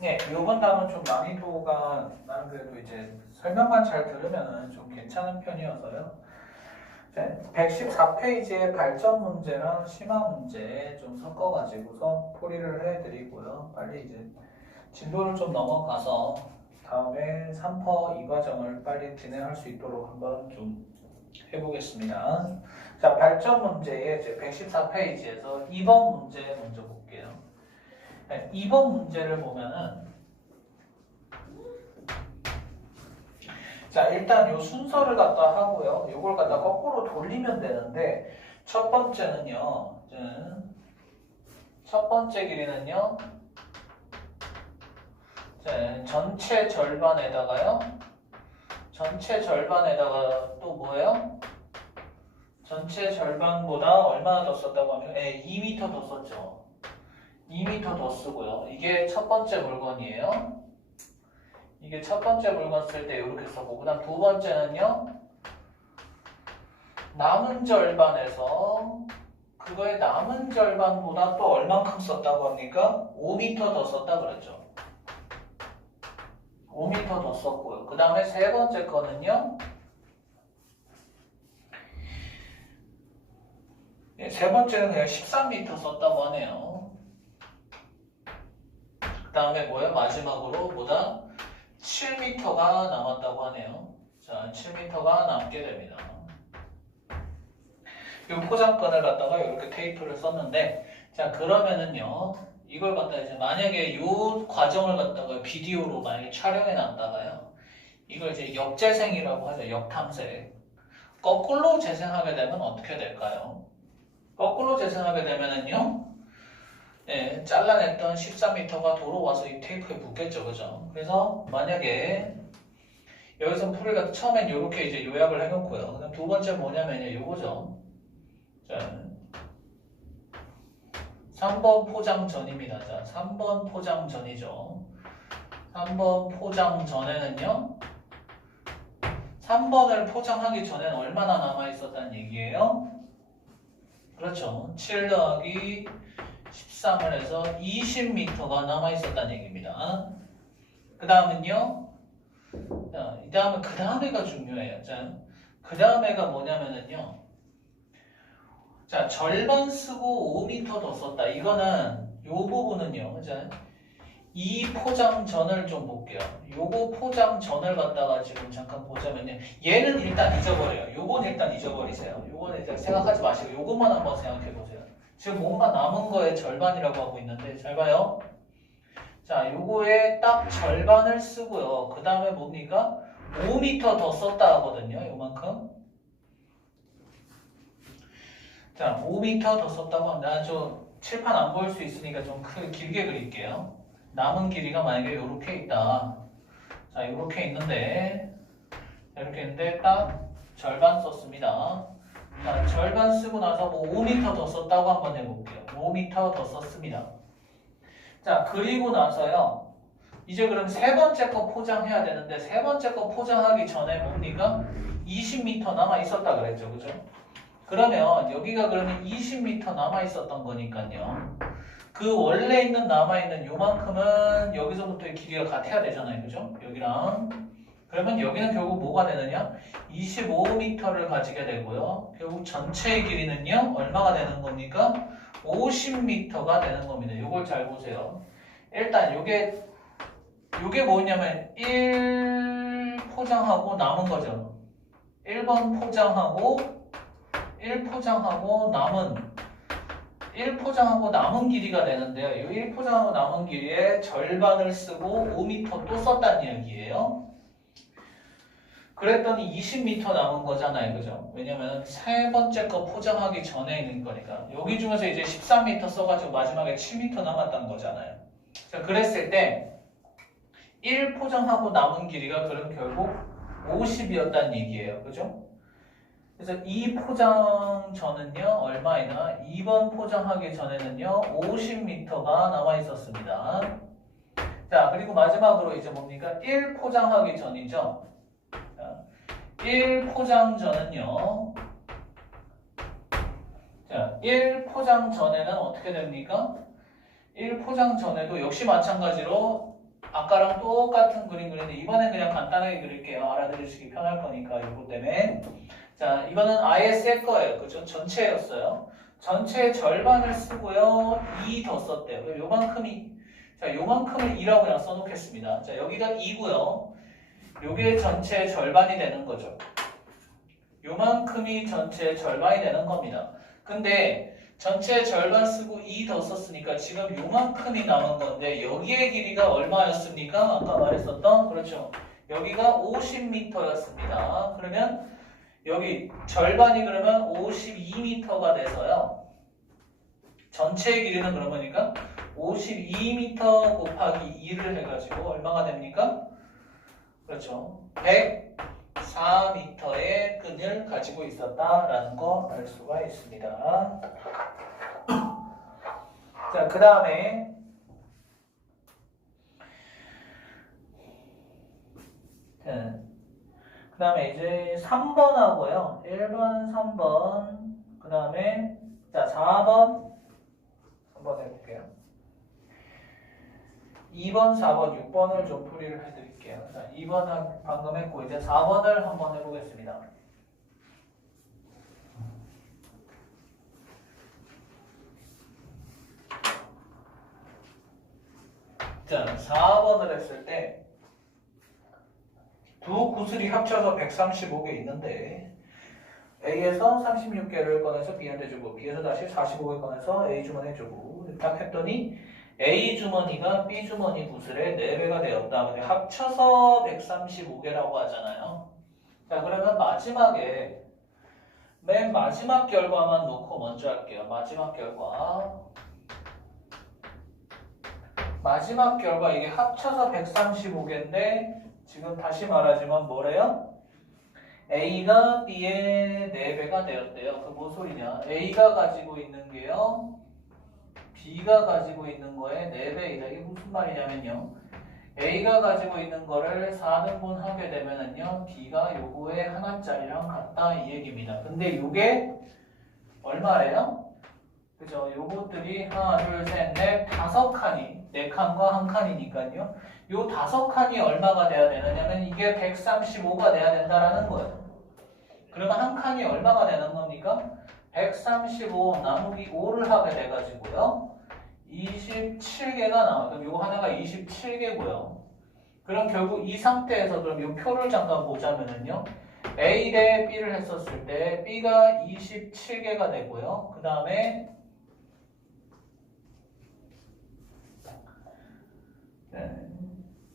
네, 요번 답은 좀 난이도가 나는 그래도 이제 설명만 잘 들으면은 좀 괜찮은 편이어서요. 114페이지의 발전 문제랑 심화 문제 좀 섞어가지고서 풀이를 해드리고요. 빨리 이제 진도를 좀 넘어가서 다음에 3퍼 2과정을 빨리 진행할 수 있도록 한번 좀 해보겠습니다. 자, 발전 문제의 이제 114페이지에서 2번 문제 먼저 볼게요. 2번 문제를 보면은 자, 일단 요 순서를 갖다 하고요. 요걸 갖다 거꾸로 돌리면 되는데 첫 번째는요. 첫 번째 길이는요. 자, 전체 절반에다가요. 전체 절반에다가 또 뭐예요? 전체 절반보다 얼마나 더 썼다고 하면 2m 더 썼죠. 2m 더 쓰고요. 이게 첫 번째 물건이에요. 이게 첫 번째 물건 쓸 때 이렇게 썼고, 그 다음 두 번째는요, 남은 절반에서 그거의 남은 절반보다 또 얼만큼 썼다고 합니까? 5m 더 썼다 그랬죠. 5m 더 썼고요. 그 다음에 세 번째 거는요, 세 번째는 그냥 13m 썼다고 하네요. 그 다음에 뭐예요? 마지막으로 뭐다? 7m가 남았다고 하네요. 자, 7m가 남게 됩니다. 이 포장건을 갖다가 이렇게 테이프를 썼는데, 자, 그러면은요, 이걸 갖다가 이제 만약에 이 과정을 갖다가 비디오로 만약에 촬영해 놨다가요, 이걸 이제 역재생이라고 하죠. 역탐색. 거꾸로 재생하게 되면 어떻게 될까요? 거꾸로 재생하게 되면은요, 잘라냈던 14m가 도로 와서 이 테이프에 붙겠죠, 그죠? 그래서 만약에 여기서 풀이가 처음엔 이렇게 이제 요약을 해놓고요. 그다음 두 번째 뭐냐면요, 요거죠. 자, 3번 포장전입니다. 자, 3번 포장전이죠. 3번 포장전에는요, 3번을 포장하기 전에는 얼마나 남아있었다는 얘기예요? 그렇죠. 7 더하기 13을 해서 20m가 남아있었다는 얘기입니다. 그 다음은요, 이 다음에 그 다음에가 중요해요. 자, 그 다음에가 뭐냐면은요, 자, 절반 쓰고 5m 더 썼다. 이거는 요 부분은요. 자, 이 포장전을 좀 볼게요. 요거 포장전을 갖다가 지금 잠깐 보자면요. 얘는 일단 잊어버려요. 요건 일단 잊어버리세요. 요거는 일단 생각하지 마시고 요것만 한번 생각해 보세요. 지금 뭔가 남은 거의 절반이라고 하고 있는데 잘 봐요. 자, 요거의 딱 절반을 쓰고요. 그 다음에 뭡니까? 5m 더 썼다 하거든요. 요만큼. 자, 5m 더 썼다고 합니다. 저 칠판 안 보일 수 있으니까 좀 길게 그릴게요. 남은 길이가 만약에 이렇게 있다. 자, 이렇게 있는데, 이렇게 있는데 딱 절반 썼습니다. 자, 절반 쓰고 나서 뭐 5m 더 썼다고 한번 해볼게요. 5m 더 썼습니다. 자, 그리고 나서요. 이제 그럼 세 번째 거 포장해야 되는데, 세 번째 거 포장하기 전에 뭡니까? 20m 남아 있었다 그랬죠. 그죠? 그러면 여기가 그러면 20m 남아 있었던 거니까요. 그 원래 있는 남아있는 요만큼은 여기서부터의 길이가 같아야 되잖아요. 그죠? 여기랑. 그러면 여기는 결국 뭐가 되느냐? 25m를 가지게 되고요. 결국 전체의 길이는요. 얼마가 되는 겁니까? 50m가 되는 겁니다. 요걸 잘 보세요. 일단 요게 뭐냐면 1 포장하고 남은 거죠. 1번 포장하고 1 포장하고 남은 1포장하고 남은 길이가 되는데요. 이 1포장하고 남은 길이의 절반을 쓰고 5m 또 썼다는 얘기예요. 그랬더니 20m 남은 거잖아요. 그죠? 왜냐면 세 번째 거 포장하기 전에 있는 거니까. 여기 중에서 이제 13m 써가지고 마지막에 7m 남았다는 거잖아요. 자, 그랬을 때 1포장하고 남은 길이가 그럼 결국 50이었다는 얘기예요. 그죠? 그래서 이 포장 전은요 얼마이나 2번 포장하기 전에는요 50m가 남아 있었습니다. 자, 그리고 마지막으로 이제 뭡니까? 1 포장하기 전이죠. 자, 1 포장 전은요. 자, 1 포장 전에는 어떻게 됩니까? 1 포장 전에도 역시 마찬가지로 아까랑 똑같은 그림 그리는데 이번엔 그냥 간단하게 그릴게요. 알아들으시기 편할 거니까 이거 때문에. 자, 이거는 아예 쓸 거예요. 그죠? 전체였어요. 전체의 절반을 쓰고요. 2 더 썼대요. 그럼 요만큼이, 자, 요만큼을 2라고 그냥 써놓겠습니다. 자, 여기가 2고요. 요게 전체의 절반이 되는 거죠. 요만큼이 전체의 절반이 되는 겁니다. 근데 전체의 절반 쓰고 2 더 썼으니까 지금 요만큼이 남은 건데 여기의 길이가 얼마였습니까? 아까 말했었던, 그렇죠. 여기가 50m였습니다. 그러면 여기 절반이 그러면 52m가 돼서요. 전체의 길이는 그러니까 52m 곱하기 2를 해가지고 얼마가 됩니까? 그렇죠. 104m의 끈을 가지고 있었다라는 거 알 수가 있습니다. 자, 그 다음에 이제 3번 하고요. 1번, 3번, 그 다음에 자 4번 한번 해볼게요. 2번, 4번, 6번을 좀 풀이를 해드릴게요. 자, 2번 방금 했고 이제 4번을 한번 해보겠습니다. 자, 4번을 했을 때 두 구슬이 합쳐서 135개 있는데 A에서 36개를 꺼내서 B한테 주고 B에서 다시 45개 꺼내서 A 주머니에 주고 딱 했더니 A 주머니가 B 주머니 구슬의 4배가 되었다. 근데 합쳐서 135개라고 하잖아요. 자, 그러면 마지막에 맨 마지막 결과만 놓고 먼저 할게요. 마지막 결과 이게 합쳐서 135개인데 지금 다시 말하지만 뭐래요? A가 B의 4배가 되었대요. 그 뭔 소리냐? A가 가지고 있는 게요. B가 가지고 있는 거에 4배이다. 이게 무슨 말이냐면요. A가 가지고 있는 거를 4등분 하게 되면은요. B가 요거에 하나짜리랑 같다 이 얘기입니다. 근데 요게 얼마래요? 그죠? 요것들이 하나, 둘, 셋, 넷, 5칸이 4칸과 1칸이니까요. 요 5칸이 얼마가 돼야 되느냐면 이게 135가 돼야 된다라는 거예요. 그러면 한 칸이 얼마가 되는 겁니까? 135 나누기 5를 하게 돼가지고요. 27개가 나와요. 그럼 요 하나가 27개고요. 그럼 결국 이 상태에서 그럼 요 표를 잠깐 보자면은요. A 대 B를 했었을 때 B가 27개가 되고요. 그 다음에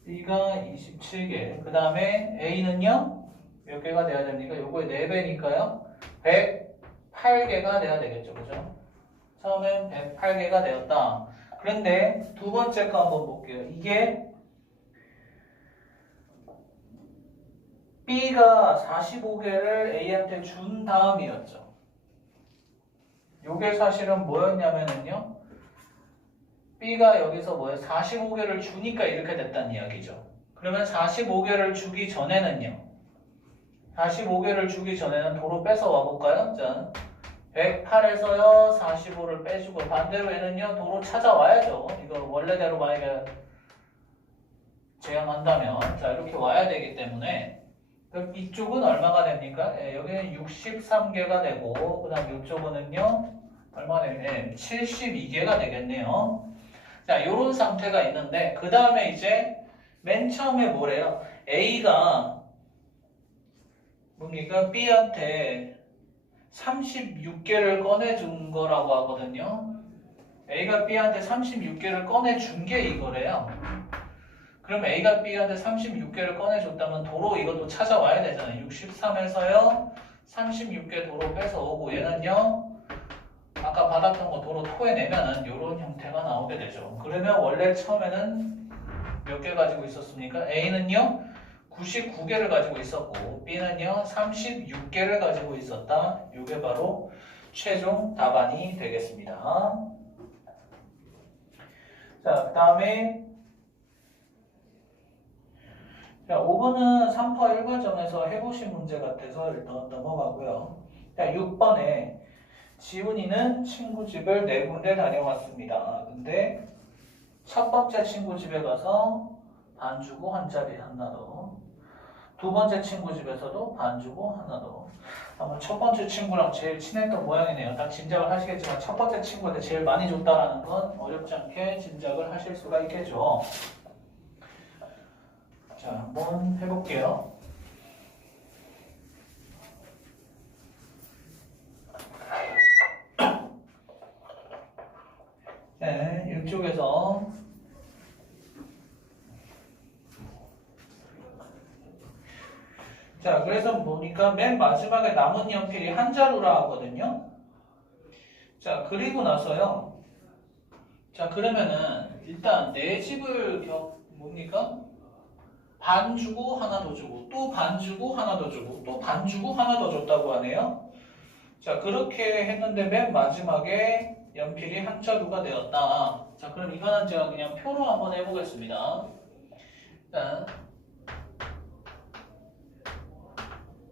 B가 27개. 그 다음에 A는요? 몇 개가 돼야 됩니까? 요거의 4배니까요. 108개가 돼야 되겠죠. 그죠? 처음엔 108개가 되었다. 그런데 두 번째 거 한번 볼게요. 이게 B가 45개를 A한테 준 다음이었죠. 요게 사실은 뭐였냐면은요. B가 여기서 뭐예요? 45개를 주니까 이렇게 됐다는 이야기죠. 그러면 45개를 주기 전에는요. 45개를 주기 전에는 도로 뺏어 와볼까요? 자, 108에서요 45를 빼주고 반대로 얘는요 도로 찾아와야죠. 이거 원래대로 만약에 제한한다면 자 이렇게 와야 되기 때문에 그럼 이쪽은 얼마가 됩니까? 여기는 63개가 되고 그 다음 이쪽은요 얼마 되면 72개가 되겠네요. 자 요런 상태가 있는데 그 다음에 이제 맨 처음에 뭐래요? A가 뭡니까? B한테 36개를 꺼내준 거라고 하거든요. A가 B한테 36개를 꺼내준 게 이거래요. 그럼 A가 B한테 36개를 꺼내줬다면 도로 이것도 찾아와야 되잖아요. 63에서요 36개 도로 뺏어오고 얘는요 아까 받았던 거 도로 토해내면은 이런 형태가 나오게 되죠. 그러면 원래 처음에는 몇 개 가지고 있었습니까? A는요 99개를 가지고 있었고 B는요 36개를 가지고 있었다. 이게 바로 최종 답안이 되겠습니다. 자, 그 다음에 자, 5번은 3파 1과정에서 해보신 문제 같아서 일단 넘어가고요. 자, 6번에 지훈이는 친구 집을 4군데 다녀왔습니다. 근데 첫 번째 친구 집에 가서 반 주고 한 자리 하나 더. 두 번째 친구 집에서도 반 주고 하나 더. 아마 첫 번째 친구랑 제일 친했던 모양이네요. 딱 짐작을 하시겠지만 첫 번째 친구한테 제일 많이 줬다라는 건 어렵지 않게 짐작을 하실 수가 있겠죠. 자, 한번 해볼게요. 네, 이쪽에서 자, 그래서 보니까 맨 마지막에 남은 연필이 한 자루라 하거든요. 자, 그리고 나서요. 자, 그러면은 일단 내 집을 뭡니까? 반 주고 하나 더 주고 또 반 주고 하나 더 주고 또 반 주고 하나 더 줬다고 하네요. 자, 그렇게 했는데 맨 마지막에 연필이 한 자루가 되었다. 자, 그럼 이거는 제가 그냥 표로 한번 해보겠습니다.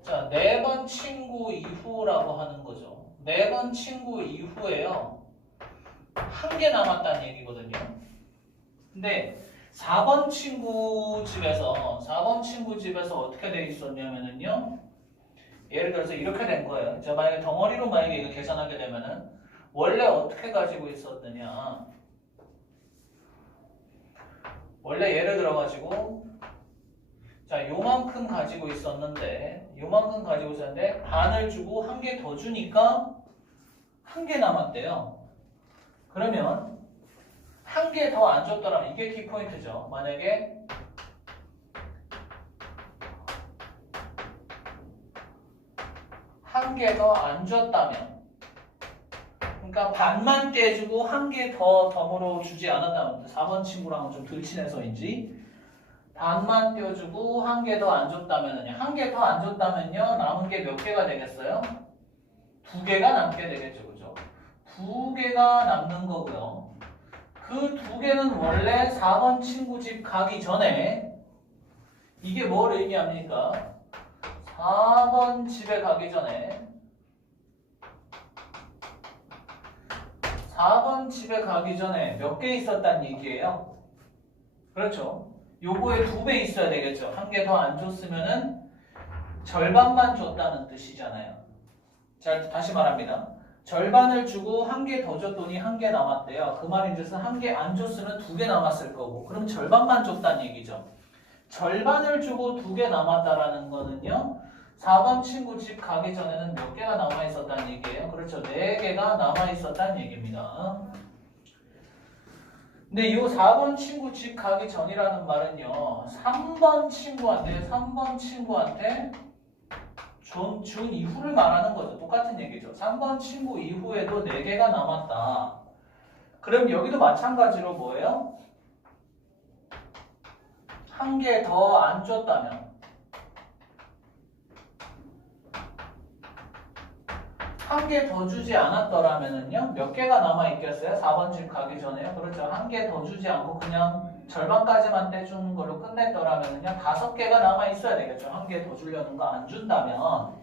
자, 네 번 친구 이후라고 하는 거죠. 네 번 친구 이후에요. 한 개 남았다는 얘기거든요. 근데 4번 친구 집에서 어떻게 돼 있었냐면은요. 예를 들어서 이렇게 된 거예요. 자, 만약에 덩어리로 만약에 이거 계산하게 되면은 원래 어떻게 가지고 있었느냐. 원래 예를 들어가지고 자, 요만큼 가지고 있었는데 반을 주고 한 개 더 주니까 한 개 남았대요. 그러면 한 개 더 안 줬더라면 이게 키포인트죠. 만약에 한 개 더 안 줬다면 그러니까 반만 떼주고 한 개 더 덤으로 주지 않았다면 4번 친구랑은 좀 덜 친해서인지 반만 떼어주고 한 개 더 안 줬다면요. 한 개 더 안 줬다면요. 남은 게 몇 개가 되겠어요? 두 개가 남게 되겠죠. 그죠? 두 개가 남는 거고요. 그 두 개는 원래 4번 친구 집 가기 전에 이게 뭘 의미합니까? 4번 집에 가기 전에 4번 집에 가기 전에 몇 개 있었단 얘기예요. 그렇죠? 요거에 2배 있어야 되겠죠. 한 개 더 안 줬으면은 절반만 줬다는 뜻이잖아요. 자, 다시 말합니다. 절반을 주고 한 개 더 줬더니 한 개 남았대요. 그 말인즉슨 한 개 안 줬으면 2개 남았을 거고 그럼 절반만 줬다는 얘기죠. 절반을 주고 2개 남았다라는 거는요. 4번 친구 집 가기 전에는 몇 개가 남아 있었다는 얘기예요. 그렇죠. 4개가 남아 있었다는 얘기입니다. 근데 이 4번 친구 집 가기 전이라는 말은요. 3번 친구한테 준 이후를 말하는 거죠. 똑같은 얘기죠. 3번 친구 이후에도 4개가 남았다. 그럼 여기도 마찬가지로 뭐예요? 한 개 더 안 줬다면 한 개 더 주지 않았더라면은요 몇 개가 남아 있겠어요? 4번 집 가기 전에요. 그렇죠. 한 개 더 주지 않고 그냥 절반까지만 떼주는 걸로 끝냈더라면은요 5개가 남아 있어야 되겠죠. 한 개 더 주려는 거 안 준다면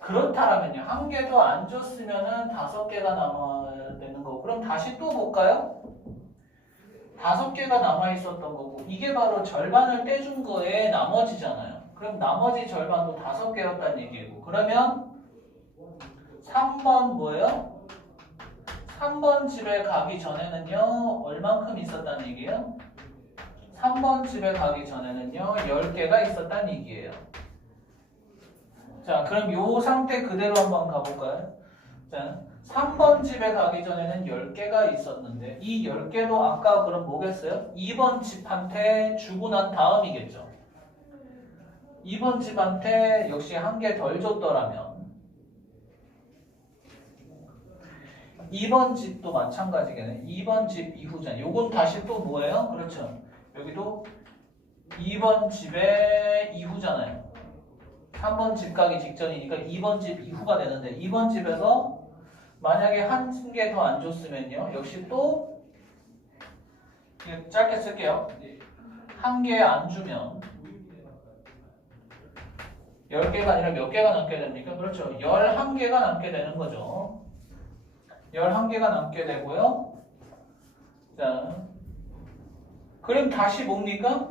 그렇다라면요 한 개 더 안 줬으면은 5개가 남아야 되는 거고 그럼 다시 또 볼까요? 5개가 남아 있었던 거고 이게 바로 절반을 떼준 거에 나머지잖아요. 그럼 나머지 절반도 5개였다는 얘기고 그러면 3번 뭐예요? 3번 집에 가기 전에는요 얼만큼 있었다는 얘기예요? 3번 집에 가기 전에는요 10개가 있었다는 얘기예요. 자, 그럼 요 상태 그대로 한번 가볼까요? 자, 3번 집에 가기 전에는 10개가 있었는데 이 10개도 아까 그럼 뭐겠어요? 2번 집한테 주고 난 다음이겠죠. 2번 집한테 역시 한 개 덜 줬더라면 2번 집도 마찬가지겠네. 2번 집 이후잖아요. 요건 다시 또 뭐예요? 그렇죠. 여기도 2번 집의 이후잖아요. 3번 집 가기 직전이니까 2번 집 이후가 되는데 2번 집에서 만약에 한 개 더 안 줬으면요. 역시 또 짧게 쓸게요. 한 개 안 주면 10개가 아니라 몇 개가 남게 됩니까? 그렇죠. 11개가 남게 되는 거죠. 11개가 남게 되고요. 자, 그럼 다시 뭡니까?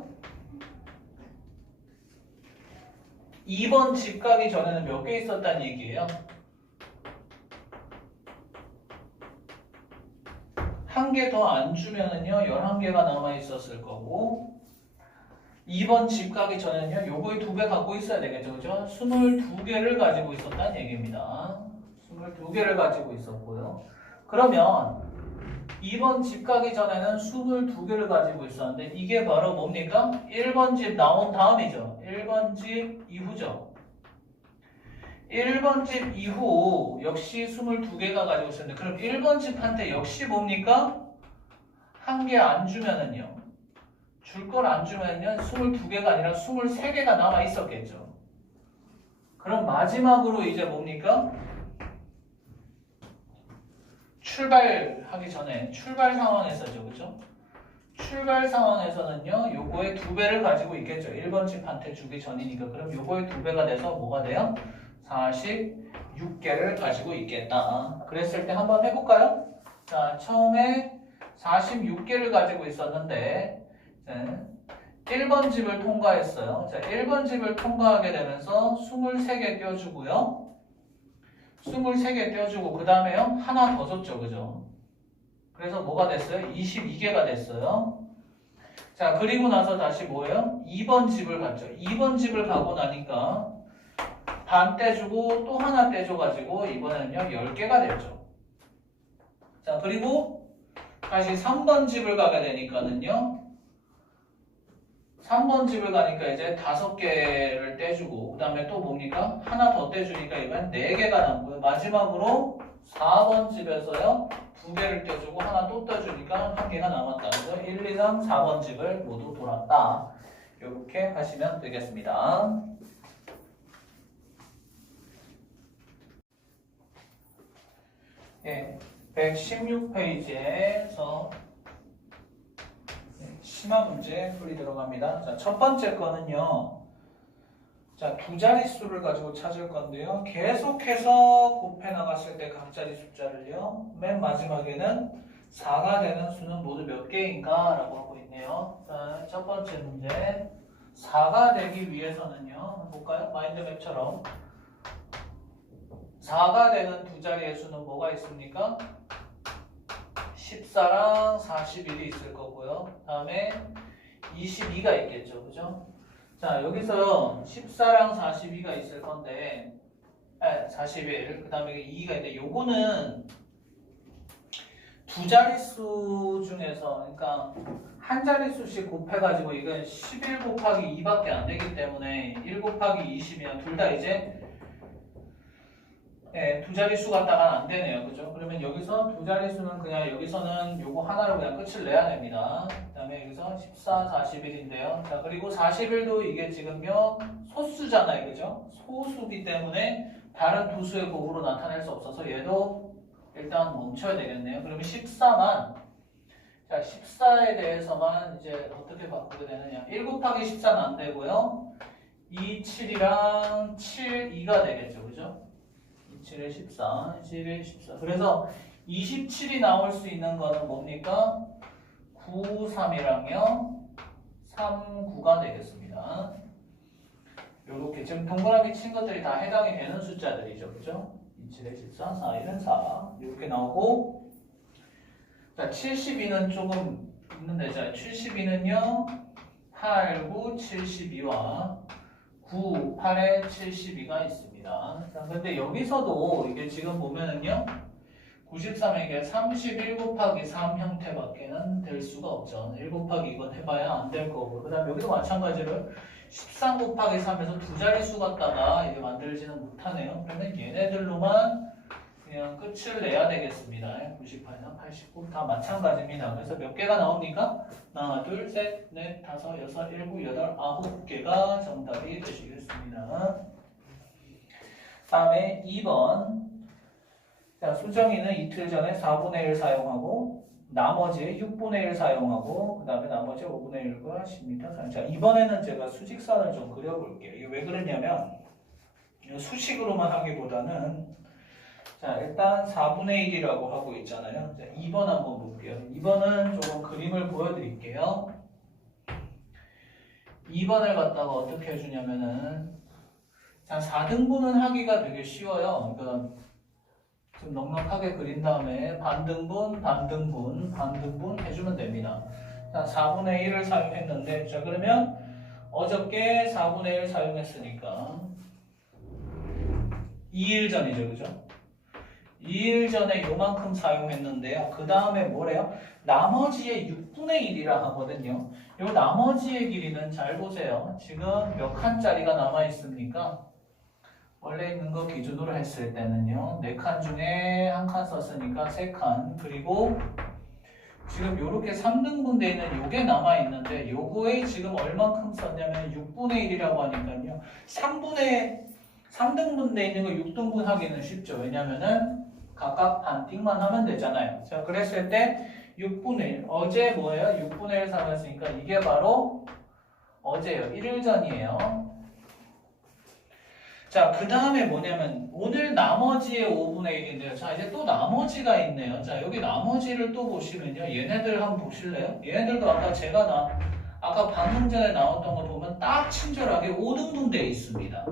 2번 집 가기 전에는 몇 개 있었다는 얘기예요? 한 개 더 안 주면은요 11개가 남아 있었을 거고 2번 집 가기 전에는요 요거의 2배 갖고 있어야 되겠죠, 그죠? 22개를 가지고 있었다는 얘기입니다. 22개를 가지고 있었고요. 그러면 2번 집 가기 전에는 22개를 가지고 있었는데 이게 바로 뭡니까? 1번 집 나온 다음이죠. 1번 집 이후죠. 1번 집 이후 역시 22개가 가지고 있었는데 그럼 1번 집한테 역시 뭡니까? 한 개 안 주면은요. 줄 걸 안 주면요 22개가 아니라 23개가 남아 있었겠죠. 그럼 마지막으로 이제 뭡니까? 출발하기 전에 출발 상황에서죠, 그죠? 출발 상황에서는요 요거의 2배를 가지고 있겠죠. 1번 집한테 주기 전이니까. 그럼 요거의 2배가 돼서 뭐가 돼요? 46개를 가지고 있겠다. 그랬을 때 한번 해볼까요? 자, 처음에 46개를 가지고 있었는데 1번 집을 통과했어요. 자, 1번 집을 통과하게 되면서 23개 떼어주고요. 23개 떼어주고 그 다음에요 하나 더 줬죠, 그죠? 그래서 뭐가 됐어요? 22개가 됐어요. 자, 그리고 나서 다시 뭐예요? 2번 집을 갔죠. 2번 집을 가고 나니까 반 떼주고 또 하나 떼줘가지고 이번에는요 10개가 됐죠. 자, 그리고 다시 3번 집을 가게 되니까는요 3번 집을 가니까 이제 5개를 떼주고 그 다음에 또 뭡니까? 하나 더 떼주니까 이번엔 4개가 남고요. 마지막으로 4번 집에서요 2개를 떼주고 하나 또 떼주니까 1개가 남았다. 그래서 1, 2, 3, 4번 집을 모두 돌았다. 이렇게 하시면 되겠습니다. 예, 116페이지에서 심화 문제 풀이 들어갑니다. 자, 첫 번째 거는요. 자, 두 자릿수를 가지고 찾을 건데요. 계속해서 곱해 나갔을 때 각자리 숫자를요. 맨 마지막에는 4가 되는 수는 모두 몇 개인가? 라고 하고 있네요. 자, 첫 번째 문제. 4가 되기 위해서는요. 한번 볼까요? 마인드맵처럼. 4가 되는 두 자리의 수는 뭐가 있습니까? 14랑 41이 있을 거고요. 다음에 22가 있겠죠. 그죠? 자, 여기서 14랑 42가 있을 건데, 41, 그 다음에 2가 있는데, 요거는 두 자릿수 중에서, 그러니까 한 자릿수씩 곱해가지고, 이건 11 곱하기 2밖에 안 되기 때문에, 1 곱하기 20이면 둘 다 이제 두 자릿수 갖다가 안 되네요. 그죠? 그러면 여기서 두 자릿수는 그냥 여기서는 요거 하나로 그냥 끝을 내야 됩니다. 그 다음에 여기서 14, 41인데요. 자, 그리고 41도 이게 지금요, 소수잖아요. 그죠? 소수기 때문에 다른 두 수의 곱으로 나타낼 수 없어서 얘도 일단 멈춰야 되겠네요. 그러면 14만, 자, 14에 대해서만 이제 어떻게 바꾸게 되느냐. 1 곱하기 14는 안 되고요. 2, 7이랑 7, 2가 되겠죠. 그죠? 7에 14, 11, 14. 그래서 27이 나올 수 있는 거는 뭡니까? 9, 3이랑요. 3, 9가 되겠습니다. 요렇게 지금 동그라미 친 것들이 다 해당이 되는 숫자들이죠. 그죠? 27에 14, 4, 1은 4. 이렇게 나오고 자, 72는 조금 있는데 자, 72는요. 8, 9, 72와 9, 8에 72가 있습니다. 자, 근데 여기서도 이게 지금 보면은요 93에게 31 곱하기 3 형태밖에는 될 수가 없죠. 1 곱하기 이건 해봐야 안 될 거고 그 다음 여기도 마찬가지로 13 곱하기 3에서 두 자릿수 갖다가 이게 만들지는 못하네요. 그러면 얘네들로만 그냥 끝을 내야 되겠습니다. 98나 89 다 마찬가지입니다. 그래서 몇 개가 나옵니까? 하나, 둘, 셋, 넷, 다섯, 여섯, 일곱, 여덟, 9개가 정답이 되시겠습니다. 다음에 2번. 자, 수정이는 이틀 전에 4분의 1 사용하고 나머지 6분의 1 사용하고 그 다음에 나머지 5분의 1과 10m 사용. 자, 이번에는 제가 수직선을 좀 그려볼게요. 이게 왜 그러냐면 수식으로만 하기보다는 자, 일단 4분의 1이라고 하고 있잖아요. 자, 2번 한번 볼게요. 2번은 조금 그림을 보여드릴게요. 2번을 갖다가 어떻게 해주냐면은 자, 4등분은 하기가 되게 쉬워요. 그러니까 좀 넉넉하게 그린 다음에 반등분, 반등분, 반등분 해주면 됩니다. 자, 4분의 1을 사용했는데, 자, 그러면 어저께 4분의 1 사용했으니까 2일 전이죠, 그죠? 2일 전에 요만큼 사용했는데요. 그 다음에 뭐래요? 나머지의 6분의 1이라 하거든요. 요 나머지의 길이는 잘 보세요. 지금 몇 칸짜리가 남아있습니까? 원래 있는 거 기준으로 했을 때는요. 4칸 중에 1칸 썼으니까 3칸. 그리고 지금 요렇게 3등분 돼 있는 요게 남아있는데 요거에 지금 얼만큼 썼냐면 6분의 1이라고 하니까요. 3등분 돼 있는 거 6등분 하기는 쉽죠. 왜냐면은 각각 반띵만 하면 되잖아요. 자, 그랬을 때 6분의 1. 어제 뭐예요? 6분의 1 사용했으니까 이게 바로 어제요. 1일 전이에요. 자, 그 다음에 뭐냐면 오늘 나머지의 5분의 1인데요. 자, 이제 또 나머지가 있네요. 자, 여기 나머지를 또 보시면요. 얘네들 한번 보실래요? 얘네들도 아까 방금 전에 나왔던 거 보면 딱 친절하게 5등분 되어 있습니다.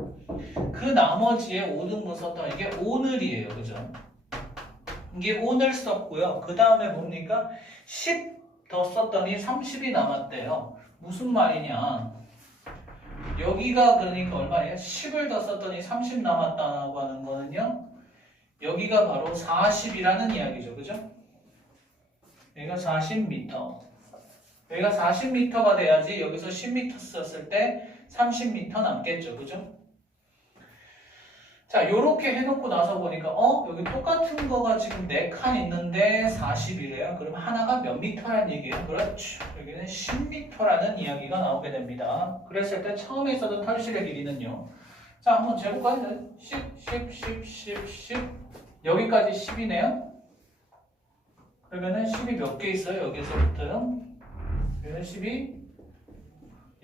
그 나머지에 5등분 썼던 이게 오늘이에요. 그죠? 이게 오늘 썼고요. 그 다음에 뭡니까? 10 더 썼더니 30이 남았대요. 무슨 말이냐? 여기가 그러니까 얼마예요? 10을 더 썼더니 30 남았다고 하는 거는요. 여기가 바로 40이라는 이야기죠. 그죠? 여기가 40m. 여기가 40m가 돼야지 여기서 10m 썼을 때 30m 남겠죠. 그죠? 자, 요렇게 해놓고 나서 보니까 여기 똑같은 거가 지금 4칸 있는데 40이래요. 그럼 하나가 몇 미터라는 얘기예요? 그렇죠. 여기는 10m라는 이야기가 나오게 됩니다. 그랬을 때 처음에 있었던 털실의 길이는요. 자, 한번 재볼까요? 10. 여기까지 10이네요. 그러면은 10이 몇 개 있어요? 여기서부터요. 여기는 10이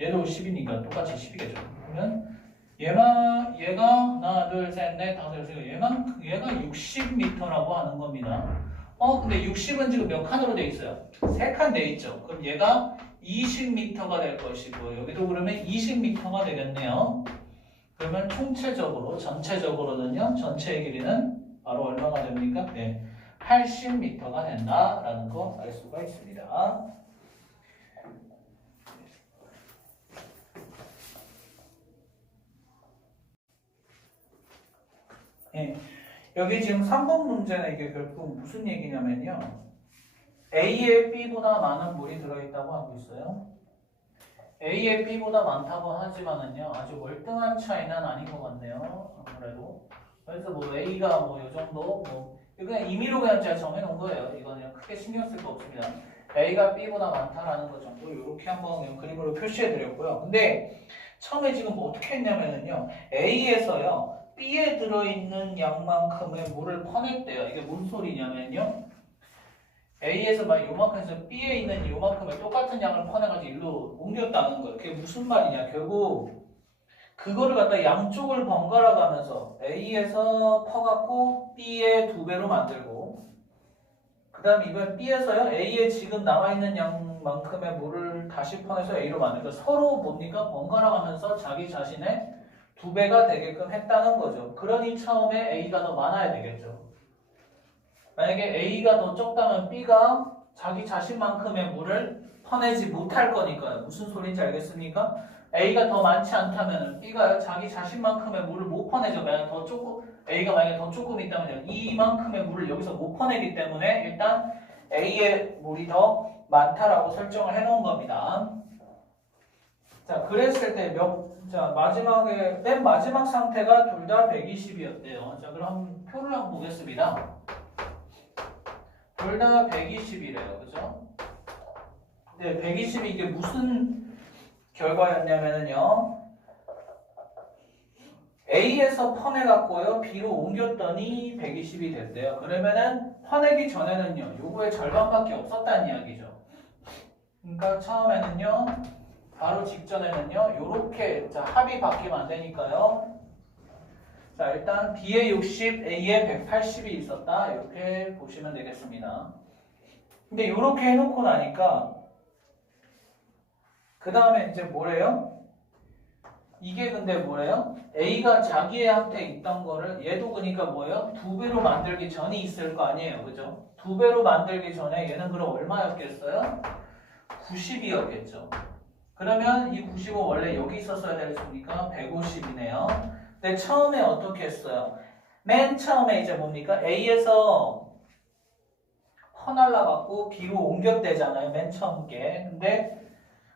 얘도 10이니까 똑같이 10이겠죠. 그러면 얘가 하나, 둘, 셋, 넷, 다섯, 여섯, 얘가 60m라고 하는 겁니다. 근데 60은 지금 몇 칸으로 돼 있어요? 3칸 돼 있죠. 그럼 얘가 20m가 될 것이고 여기도 그러면 20m가 되겠네요. 그러면 전체적으로는요. 전체의 길이는 바로 얼마가 됩니까? 네, 80m가 된다라는 거 알 수가 있습니다. 예, 여기 지금 3번 문제는 이게 결국 무슨 얘기냐면요. A에 B보다 많은 물이 들어있다고 하고 있어요. A에 B보다 많다고 하지만은요. 아주 월등한 차이는 아닌 것 같네요. 아무래도. 그래서 뭐 A가 뭐 요 정도 그냥 임의로 그냥 제가 정해놓은 거예요. 이거는 크게 신경 쓸 거 없습니다. A가 B보다 많다라는 거 정도 이렇게 한번 그림으로 표시해드렸고요. 근데 처음에 지금 뭐 어떻게 했냐면은요. A에서요. B에 들어있는 양만큼의 물을 퍼냈대요. 이게 뭔 소리냐면요. A에서 막 요만큼 해서 B에 있는 요만큼의 똑같은 양을 퍼내가지고 일로 옮겼다는 거예요. 그게 무슨 말이냐. 결국 그거를 갖다 양쪽을 번갈아 가면서 A에서 퍼갖고 B의 2배로 만들고 그 다음에 이번 B에서요. A에 지금 남아있는 양만큼의 물을 다시 퍼내서 A로 만들고 서로 뭡니까? 번갈아 가면서 자기 자신의 2배가 되게끔 했다는 거죠. 그러니 처음에 A가 더 많아야 되겠죠. 만약에 A가 더 적다면 B가 자기 자신만큼의 물을 퍼내지 못할 거니까요. 무슨 소리인지 알겠습니까? A가 더 많지 않다면 B가 자기 자신만큼의 물을 못 퍼내죠. A가 만약에 더 조금 있다면 이만큼의 물을 여기서 못 퍼내기 때문에 일단 A의 물이 더 많다라고 설정을 해놓은 겁니다. 자, 그랬을 때 맨 마지막 상태가 둘 다 120이었대요. 자, 그럼 표를 한번 보겠습니다. 둘 다 120이래요. 그죠? 네, 120이 이게 무슨 결과였냐면요. A에서 퍼내갖고요. B로 옮겼더니 120이 됐대요. 그러면은 퍼내기 전에는요. 요거의 절반밖에 없었다는 이야기죠. 그러니까 처음에는요. 바로 직전에는요. 요렇게 합이 바뀌면 안 되니까요. 자, 일단 B에 60, A에 180이 있었다. 이렇게 보시면 되겠습니다. 근데 이렇게 해놓고 나니까 그 다음에 이제 뭐래요? 이게 근데 뭐예요? A가 자기한테 있던 거를 얘도 그러니까 뭐예요? 2배로 만들기 전이 있을 거 아니에요. 그죠? 2배로 만들기 전에 얘는 그럼 얼마였겠어요? 90이었겠죠. 그러면 이 95 원래 여기 있었어야 되겠습니까? 150이네요. 근데 처음에 어떻게 했어요? 맨 처음에 이제 뭡니까? A에서 퍼날라갖고 B로 옮겼대잖아요. 맨 처음 게. 근데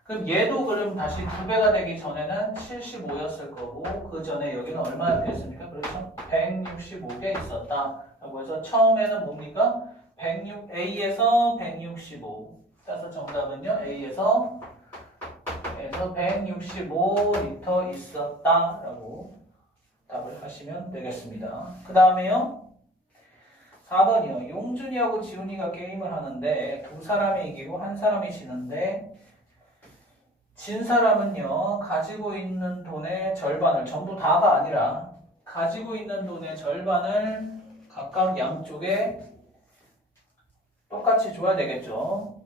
그럼 얘도 그럼 다시 2배가 되기 전에는 75였을 거고 그 전에 여기는 얼마였겠습니까? 그렇죠? 165개 있었다. 라고 해서 처음에는 뭡니까? A에서 165. 따라서 정답은요. A에서 165리터 있었다. 라고 답을 하시면 되겠습니다. 그 다음에요. 4번이요. 용준이하고 지훈이가 게임을 하는데 두 사람이 이기고 한 사람이 지는데 진 사람은요, 가지고 있는 돈의 절반을, 전부 다가 아니라, 가지고 있는 돈의 절반을 각각 양쪽에 똑같이 줘야 되겠죠.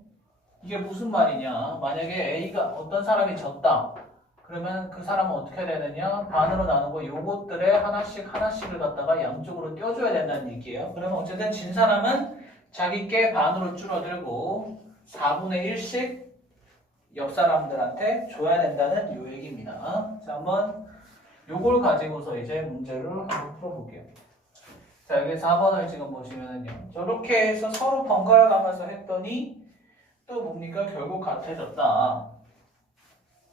이게 무슨 말이냐. 만약에 A가 어떤 사람이 졌다. 그러면 그 사람은 어떻게 되느냐. 반으로 나누고 요것들에 하나씩을 갖다가 양쪽으로 떼어줘야 된다는 얘기예요. 그러면 어쨌든 진 사람은 자기 게 반으로 줄어들고 4분의 1씩 옆 사람들한테 줘야 된다는 요 얘기입니다. 자, 한번 요걸 가지고서 이제 문제를 한번 풀어볼게요. 자, 여기 4번을 지금 보시면은요. 저렇게 해서 서로 번갈아 가면서 했더니 또 뭡니까? 결국 같아졌다.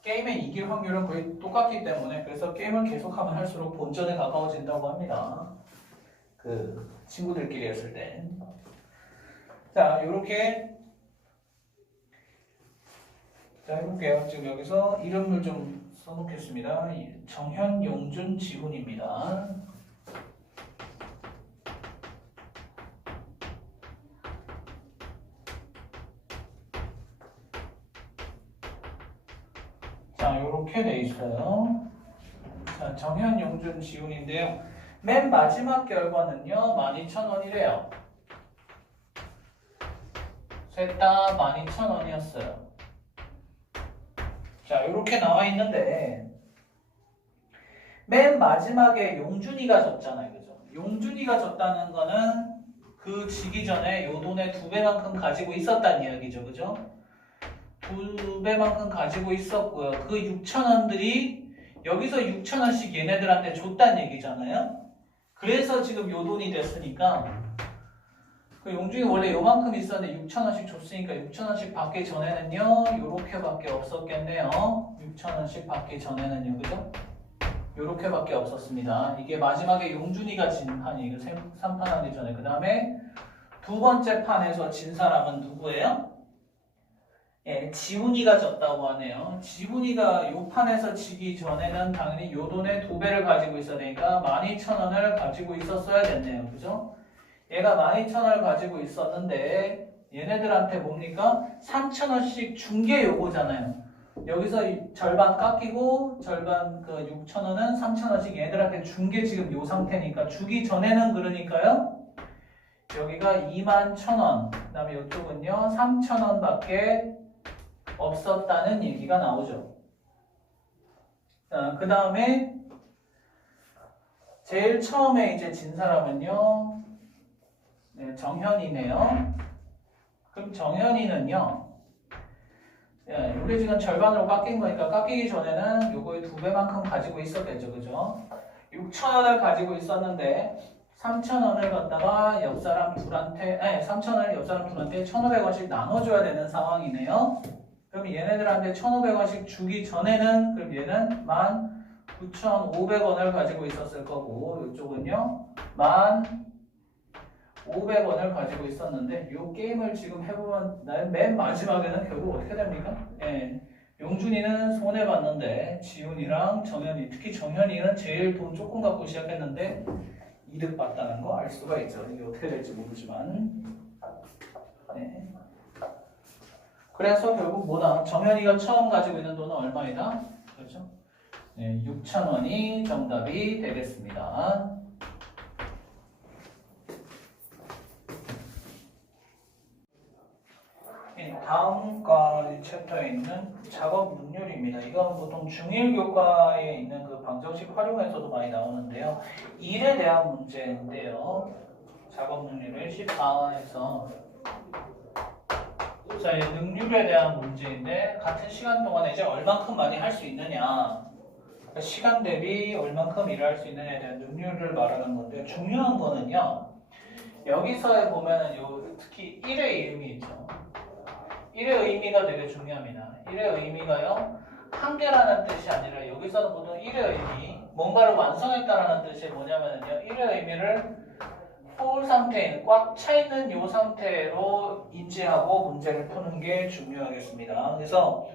게임에 이길 확률은 거의 똑같기 때문에 그래서 게임을 계속하면 할수록 본전에 가까워진다고 합니다. 그 친구들끼리 했을 때. 자, 요렇게 자, 해볼게요. 지금 여기서 이름을 좀 써놓겠습니다. 정현, 용준, 지훈입니다. 자, 요렇게 돼 있어요. 자, 정현, 용준, 지훈인데요. 맨 마지막 결과는요, 12,000원이래요. 셋 다 12,000원이었어요. 자, 이렇게 나와 있는데 맨 마지막에 용준이가 졌잖아요. 그죠? 용준이가 졌다는 거는 그 지기 전에 요 돈의 2배만큼 가지고 있었다는 이야기죠. 그죠? 2배만큼 가지고 있었고요. 그 6,000원들이 여기서 6,000원씩 얘네들한테 줬다는 얘기잖아요. 그래서 지금 요 돈이 됐으니까 그 용준이 원래 요만큼 있었는데 6,000원씩 줬으니까 6,000원씩 받기 전에는요 요렇게밖에 없었겠네요. 6,000원씩 받기 전에는요. 그죠? 요렇게밖에 없었습니다. 이게 마지막에 용준이가 진 판이 3판 하기 전에 그 다음에 두 번째 판에서 진 사람은 누구예요? 예, 지훈이가 졌다고 하네요. 지훈이가 요 판에서 지기 전에는 당연히 요 돈의 2배를 가지고 있어야 되니까 12,000원을 가지고 있었어야 됐네요. 그죠? 얘가 12,000원을 가지고 있었는데 얘네들한테 뭡니까? 3,000원씩 준 게 요거잖아요. 여기서 절반 깎이고 절반 그 6,000원은 3,000원씩 얘네들한테 준 게 지금 요 상태니까 주기 전에는 그러니까요. 여기가 21,000원 그 다음에 이쪽은요 3,000원 밖에 없었다는 얘기가 나오죠. 그 다음에 제일 처음에 이제 진 사람은요 네, 정현이네요. 그럼 정현이는요. 예, 우리 지금 절반으로 깎인 거니까 깎이기 전에는 요거의 2배만큼 가지고 있었겠죠. 그죠? 6,000원을 가지고 있었는데 3,000원을 갖다가 옆 사람 둘한테 3,000원을 옆 사람 둘한테 1,500원씩 나눠줘야 되는 상황이네요. 그럼 얘네들한테 1,500원씩 주기 전에는 그럼 얘는 19,500원을 가지고 있었을 거고 이쪽은요 500원을 가지고 있었는데 이 게임을 지금 해보면 맨 마지막에는 결국 어떻게 됩니까? 예, 용준이는 손해봤는데 지훈이랑 정현이 특히 정현이는 제일 돈 조금 갖고 시작했는데 이득 봤다는 거 알 수가 있죠. 이게 어떻게 될지 모르지만 네. 그래서 결국 뭐다? 정현이가 처음 가지고 있는 돈은 얼마이다? 그렇죠? 네, 6,000원이 정답이 되겠습니다. 다음과 이 챕터에 있는 작업 능률입니다. 이건 보통 중1 교과에 있는 그 방정식 활용에서도 많이 나오는데요. 일에 대한 문제인데요. 작업 능률을 14에서 자, 이 능률에 대한 문제인데 같은 시간 동안에 이제 얼만큼 많이 할 수 있느냐, 그러니까 시간 대비 얼만큼 일을 할 수 있느냐에 대한 능률을 말하는 건데 중요한 거는요. 여기서 보면은 특히 1의 의미 있죠. 1의 의미가 되게 중요합니다. 1의 의미가요. 한계라는 뜻이 아니라 여기서는 보통 1의 의미, 뭔가를 완성했다라는 뜻이 뭐냐면요. 1의 의미를 full 상태인 꽉 차 있는 이 상태로 인지하고 문제를 푸는 게 중요하겠습니다. 그래서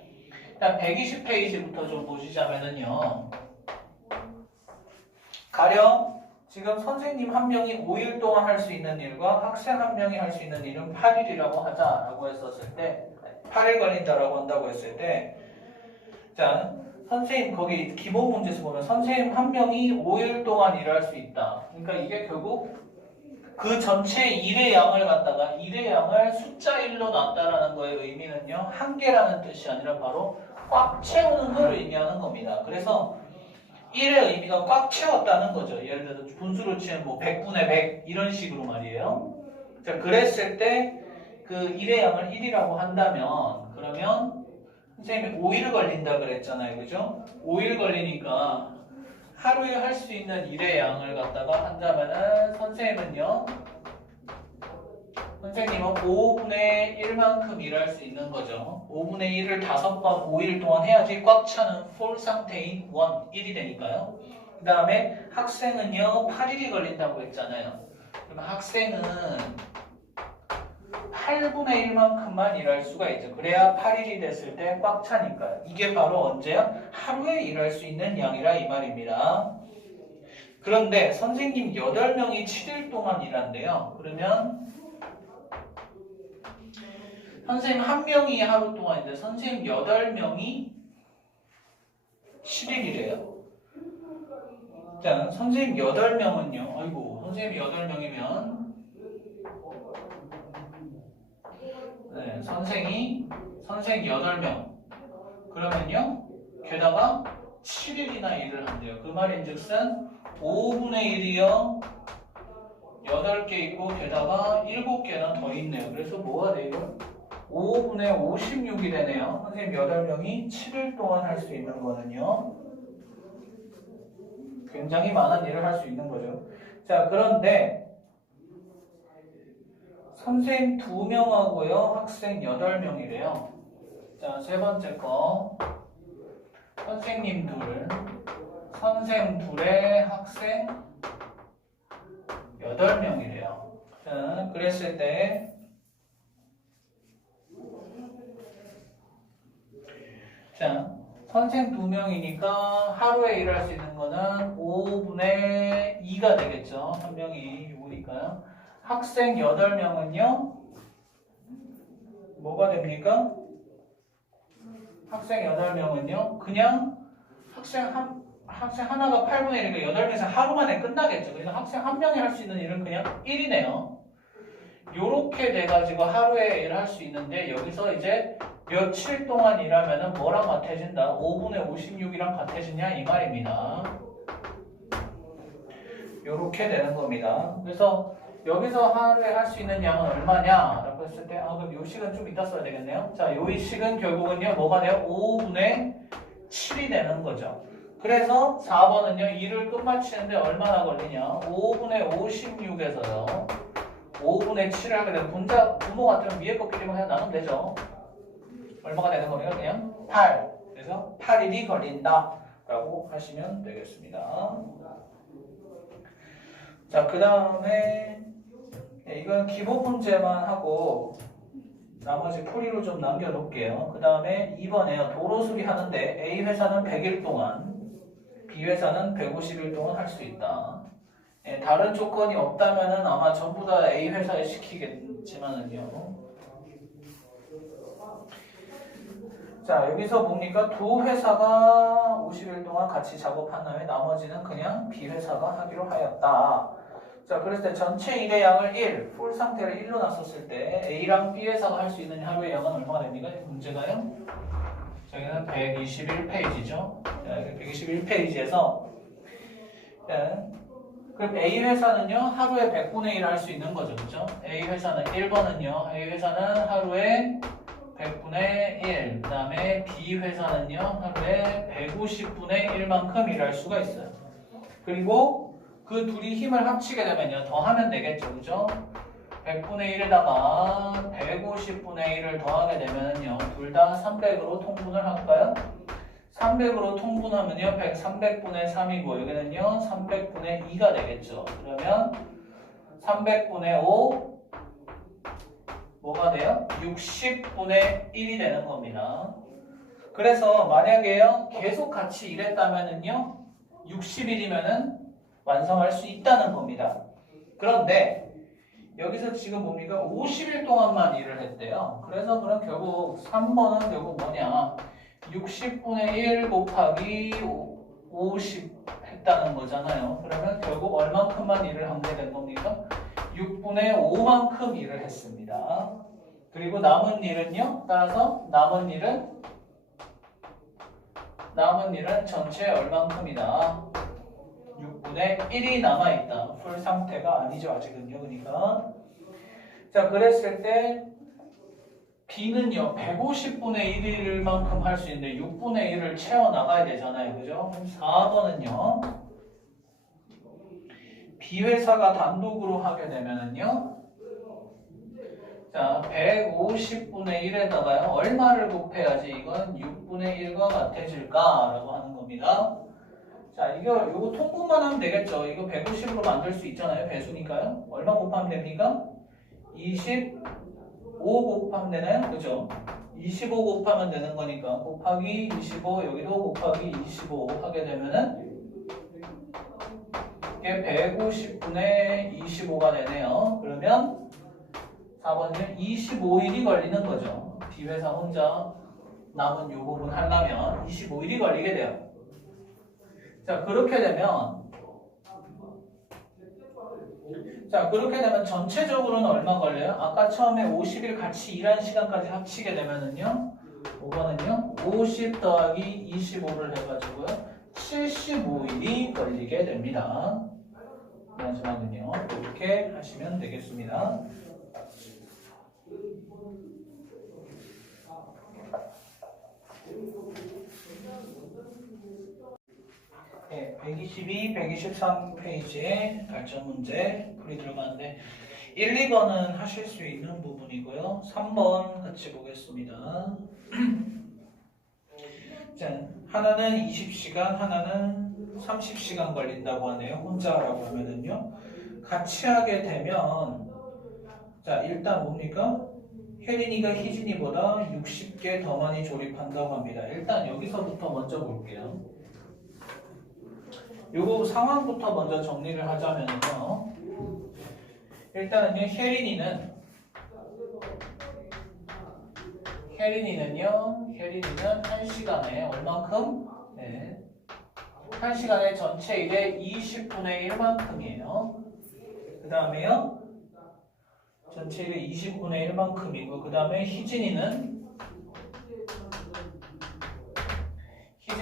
일단 120페이지부터 좀 보시자면은요. 가령 지금 선생님 한 명이 5일 동안 할 수 있는 일과 학생 한 명이 할 수 있는 일은 8일이라고 하자라고 했었을 때 8일 걸린다라고 한다고 했을 때 자, 선생님 거기 기본 문제에서 보면 선생님 한 명이 5일 동안 일할 수 있다. 그러니까 이게 결국 그 전체 일의 양을 갖다가 일의 양을 숫자 1로 놨다라는 거의 의미는요. 한계라는 뜻이 아니라 바로 꽉 채우는 걸 의미하는 겁니다. 그래서 1의 의미가 꽉 채웠다는 거죠. 예를 들어서 분수로 치면 뭐 100분의 100 이런 식으로 말이에요. 자, 그랬을 때 그 1의 양을 1이라고 한다면 그러면 선생님이 5일 걸린다 그랬잖아요. 그죠? 5일 걸리니까 하루에 할 수 있는 일의 양을 갖다가 한다면은 선생님은 5분의 1만큼 일할 수 있는 거죠. 5분의 1을 5번 5일 동안 해야지 꽉 차는 full 상태인 1이 되니까요. 그 다음에 학생은요 8일이 걸린다고 했잖아요. 그러면 학생은 8분의 1만큼만 일할 수가 있죠. 그래야 8일이 됐을 때 꽉 차니까요. 이게 바로 언제야? 하루에 일할 수 있는 양이라 이 말입니다. 그런데 선생님 8명이 7일 동안 일한대요. 그러면 선생님 1명이 하루 동안인데 선생님 8명이 7일이래요. 일단 선생님 8명은요. 아이고 선생님 8명이면 네, 선생 8명 그러면요 게다가 7일이나 일을 한대요. 그 말인즉슨 5분의 1이요 8개 있고 게다가 7개나 더 있네요. 그래서 뭐가 돼요? 5분의 56이 되네요. 선생님 8명이 7일 동안 할 수 있는 거는요 굉장히 많은 일을 할 수 있는 거죠. 자, 그런데 선생님 2명하고요 학생 8명이래요. 자, 세 번째 거 선생님 둘, 선생 둘에 학생 8명이래요. 자, 그랬을 때 자, 선생 2명이니까 하루에 일할 수 있는 거는 5분의 2가 되겠죠. 한 명이 6이니까요. 학생 8명은요 뭐가 됩니까? 학생 8명은요 그냥 학생 하나가 8분의 1이니까 8명에서 하루 만에 끝나겠죠. 그래서 학생 한 명이 할 수 있는 일은 그냥 1이네요. 요렇게 돼가지고 하루에 일을 할 수 있는데 여기서 이제 며칠 동안 일하면은 뭐랑 같아진다? 5분의 56이랑 같아지냐 이 말입니다. 요렇게 되는 겁니다. 그래서 여기서 하루에 할 수 있는 양은 얼마냐? 라고 했을 때 그럼 요 식은 좀 이따 써야 되겠네요. 자, 요 식은 결국은요 뭐가 돼요? 5분의 7이 되는 거죠. 그래서 4번은요 일을 끝마치는데 얼마나 걸리냐? 5분의 56에서요 5분의 7을 하게 되면 분모 같으면 위에 거 끼리만 그냥 나누면 되죠. 얼마가 되는 거네요? 그냥 8. 그래서 8일이 걸린다 라고 하시면 되겠습니다. 자, 그 다음에 이건 기본 문제만 하고 나머지 풀이로 좀 남겨놓을게요. 그 다음에 2번에요. 도로 수리하는데 A 회사는 100일 동안 B 회사는 150일 동안 할 수 있다. 다른 조건이 없다면은 아마 전부 다 A 회사에 시키겠지만은요. 자, 여기서 뭡니까? 두 회사가 50일 동안 같이 작업한 다음에 나머지는 그냥 B 회사가 하기로 하였다. 자, 그랬을 때 전체 일의 양을 1, 풀 상태를 1로 놨었을 때 A랑 B 회사가 할 수 있는 하루의 양은 얼마가 됩니까? 문제가요? 저기는 121페이지죠. 자, 121페이지에서 그럼 A 회사는요 하루에 100분의 1을 할 수 있는 거죠, 그죠? A 회사는 1번은요, A 회사는 하루에 100분의 1, 그 다음에 B 회사는요 하루에 150분의 1만큼 일할 수가 있어요. 그리고 그 둘이 힘을 합치게 되면요 더하면 되겠죠, 그죠? 100분의 1에다가 150분의 1을 더하게 되면요 둘 다 300으로 통분을 할까요? 300으로 통분하면요 300분의 3이고 여기는요 300분의 2가 되겠죠. 그러면 300분의 5 뭐가 돼요? 60분의 1이 되는 겁니다. 그래서 만약에요 계속 같이 일했다면은요 60일이면은 완성할 수 있다는 겁니다. 그런데 여기서 지금 뭡니까? 50일 동안만 일을 했대요. 그래서 그럼 결국 3번은 결국 뭐냐? 60분의 1 곱하기 50 했다는 거잖아요. 그러면 결국 얼만큼만 일을 하게 된 겁니까? 6분의 5만큼 일을 했습니다. 그리고 남은 일은요? 따라서 남은 일은 전체 얼만큼이다? 6분의 1이 남아있다. 풀 상태가 아니죠, 아직은요. 그러니까. 자, 그랬을 때 B는요, 150분의 1일만큼 할 수 있는데 6분의 1을 채워나가야 되잖아요. 그죠? 그럼 4번은요, B 회사가 단독으로 하게 되면은요, 자, 150분의 1에다가요, 얼마를 곱해야지 이건 6분의 1과 같아질까라고 하는 겁니다. 자, 요거 통분만 하면 되겠죠. 이거 150으로 만들 수 있잖아요. 배수니까요. 얼마 곱하면 됩니까? 25 곱하면 되나요? 그죠? 25 곱하면 되는 거니까 곱하기 25 여기도 곱하기 25 하게 되면은 이게 150분의 25가 되네요. 그러면 4번은 25일이 걸리는 거죠. B회사 혼자 남은 요 부분 하려면 25일이 걸리게 돼요. 자, 그렇게 되면 전체적으로는 얼마 걸려요? 아까 처음에 50일 같이 일한 시간까지 합치게 되면은요 5번은요 50 더하기 25를 해가지고요 75일이 걸리게 됩니다. 마지막은요 이렇게 하시면 되겠습니다. 네, 122, 123페이지에 발전 문제 풀이 들어가는데 1, 2번은 하실 수 있는 부분이고요. 3번 같이 보겠습니다. 자, 하나는 20시간, 하나는 30시간 걸린다고 하네요. 혼자라고 하면은요. 같이 하게 되면 자, 일단 뭡니까? 혜린이가 희진이보다 60개 더 많이 조립한다고 합니다. 일단 여기서부터 먼저 볼게요. 요거 상황부터 먼저 정리를 하자면요. 일단은요, 혜린이는 1시간에 얼만큼? 네. 1시간에 전체 일의 20분의 1만큼이에요. 그 다음에요, 전체 일의 20분의 1만큼이고, 그 다음에 희진이는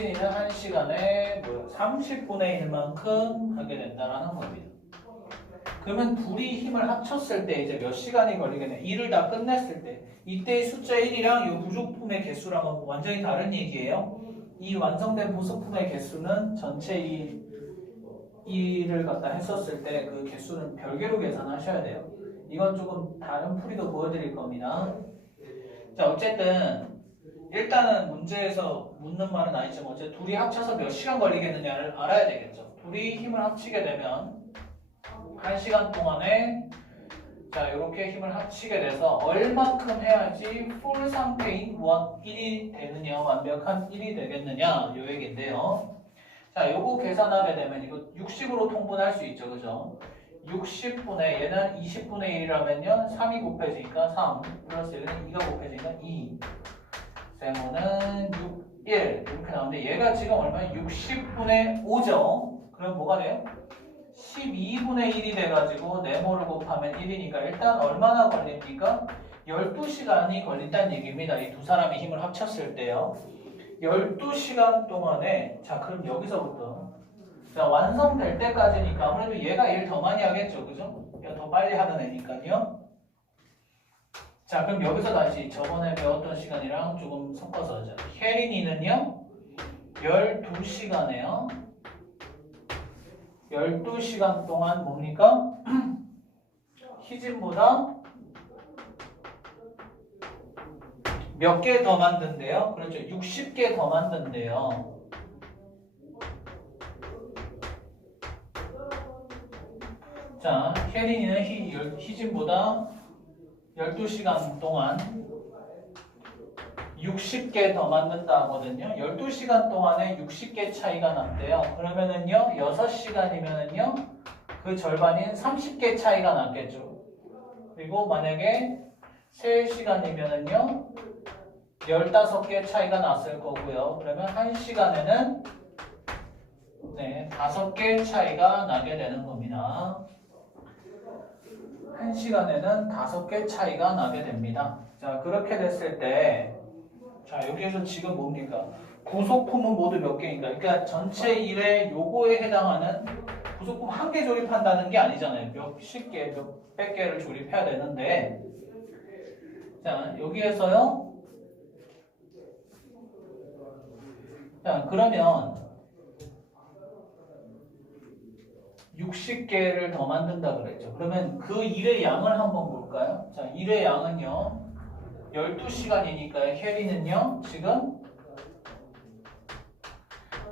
1시간에 30분의 1만큼 하게 된다는 겁니다. 그러면 둘이 힘을 합쳤을 때 이제 몇 시간이 걸리겠냐? 일을 다 끝냈을 때 이때의 숫자 1이랑 이 부속품의 개수랑은 완전히 다른 얘기예요. 이 완성된 부속품의 개수는 전체 이 일을 갖다 했었을 때 그 개수는 별개로 계산하셔야 돼요. 이건 조금 다른 풀이도 보여드릴 겁니다. 자, 어쨌든 일단은 문제에서 묻는 말은 아니지만 어째 둘이 합쳐서 몇 시간 걸리겠느냐를 알아야 되겠죠. 둘이 힘을 합치게 되면 1시간 동안에 자 이렇게 힘을 합치게 돼서 얼만큼 해야지 풀 상태인 1이 되느냐, 완벽한 1이 되겠느냐 요 얘기인데요. 자 요거 계산하게 되면 이거 60으로 통분할 수 있죠, 그죠? 60분의 얘는 20분의 1이라면요 3이 곱해지니까 3 플러스 여기는 2가 곱해지니까 2 세모는 6, 1 이렇게 나오는데 얘가 지금 얼마예요? 60분의 5죠? 그럼 뭐가 돼요? 12분의 1이 돼가지고 네모를 곱하면 1이니까 일단 얼마나 걸립니까? 12시간이 걸린다는 얘기입니다. 이 두 사람이 힘을 합쳤을 때요. 12시간 동안에 자 그럼 여기서부터 자 완성될 때까지니까 아무래도 얘가 일 더 많이 하겠죠. 그죠? 얘가 더 빨리 하는 애니까요. 자 그럼 여기서 다시 저번에 배웠던 시간이랑 조금 섞어서 하자. 혜린이는요 12시간에요 12시간 동안 뭡니까? 희진보다 몇 개 더 만든대요? 그렇죠. 60개 더 만든대요. 자, 혜린이는 희진보다 12시간 동안 60개 더 만든다 하거든요. 12시간 동안에 60개 차이가 났대요. 그러면은요, 6시간이면은요, 그 절반인 30개 차이가 났겠죠. 그리고 만약에 3시간이면은요, 15개 차이가 났을 거고요. 그러면 1시간에는 네, 5개 차이가 나게 되는 겁니다. 1시간에는 5개 차이가 나게 됩니다. 자, 그렇게 됐을 때 자, 여기에서 지금 뭡니까? 부속품은 모두 몇 개인가? 그러니까 전체 일에 요거에 해당하는 부속품 한 개 조립한다는 게 아니잖아요. 몇십 개, 몇백 개를 조립해야 되는데 자, 여기에서요. 자, 그러면 60개를 더 만든다 그랬죠. 그러면 그 일의 양을 한번 볼까요? 자, 일의 양은요. 12시간이니까 혜리는요. 지금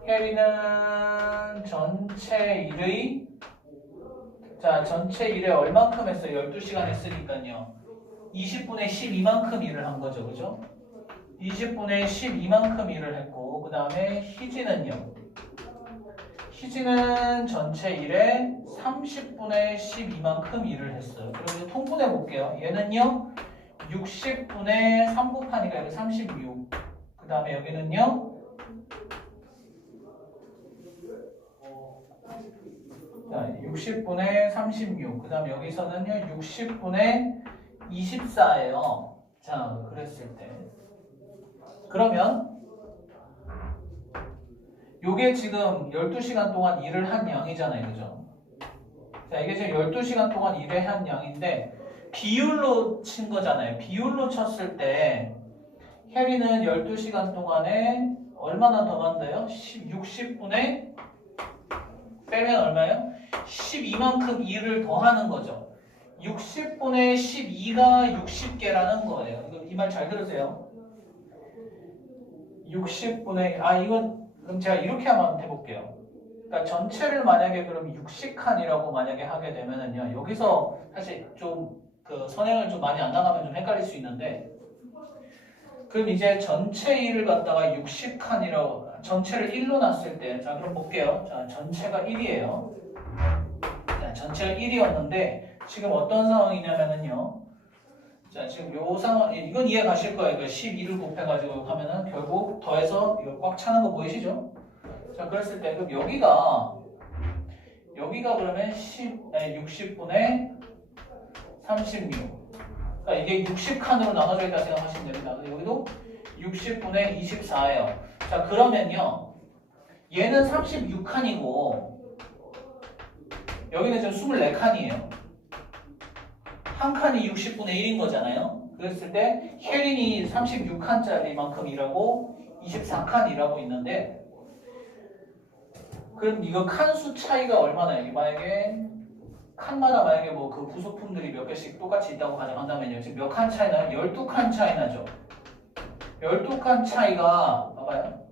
혜리는 전체 일의 자, 전체 일에 얼만큼 했어요? 12시간 했으니까요. 20분의 12만큼 일을 한 거죠. 그죠? 20분의 12만큼 일을 했고 그 다음에 희진은 전체 일에 30분의 12만큼 일을 했어요. 그리고 통분해 볼게요. 얘는요 60분의 3 곱하니까 여기 36. 그 다음에 여기는요 자, 60분의 36. 그 다음에 여기서는요 60분의 24예요. 자, 그랬을 때 그러면 요게 지금 12시간 동안 일을 한 양이잖아요. 그죠? 자, 이게 지금 12시간 동안 일을 한 양인데 비율로 친 거잖아요. 비율로 쳤을 때 혜리는 12시간 동안에 얼마나 더 만들어요? 60분의 빼면 얼마예요? 12만큼 일을 더 하는 거죠. 60분의 12가 60개라는 거예요. 이 말 잘 들으세요. 60분의 이건 그럼 제가 이렇게 한번 해볼게요. 그러니까 전체를 만약에 그럼 60칸이라고 만약에 하게 되면은요. 여기서 사실 좀 그 선행을 좀 많이 안 나가면 좀 헷갈릴 수 있는데 그럼 이제 전체 일을 갖다가 60칸이라고 전체를 1로 놨을 때 자 그럼 볼게요. 자 전체가 1이에요. 자 전체가 1이었는데 지금 어떤 상황이냐면은요. 자 지금 요 상황 이건 이해 가실 거예요. 그러니까 12를 곱해가지고 하면은 결국 더해서 이거 꽉 차는 거 보이시죠? 자 그랬을 때 그럼 여기가 그러면 60분의 36. 그러니까 이게 60칸으로 나눠져 있다 생각하시면 됩니다. 여기도 60분의 24예요. 자 그러면요 얘는 36칸이고 여기는 지금 24칸이에요. 한 칸이 60분의 1인 거잖아요. 그랬을 때 혜린이 36칸짜리만큼 일하고 24칸 일하고 있는데 그럼 이거 칸수 차이가 얼마나 여기 만약에 칸마다 만약에 뭐 그 부속품들이 몇 개씩 똑같이 있다고 가정한다면요. 지금 몇 칸 차이 나요? 12칸 차이 나죠. 12칸 차이가 봐봐요.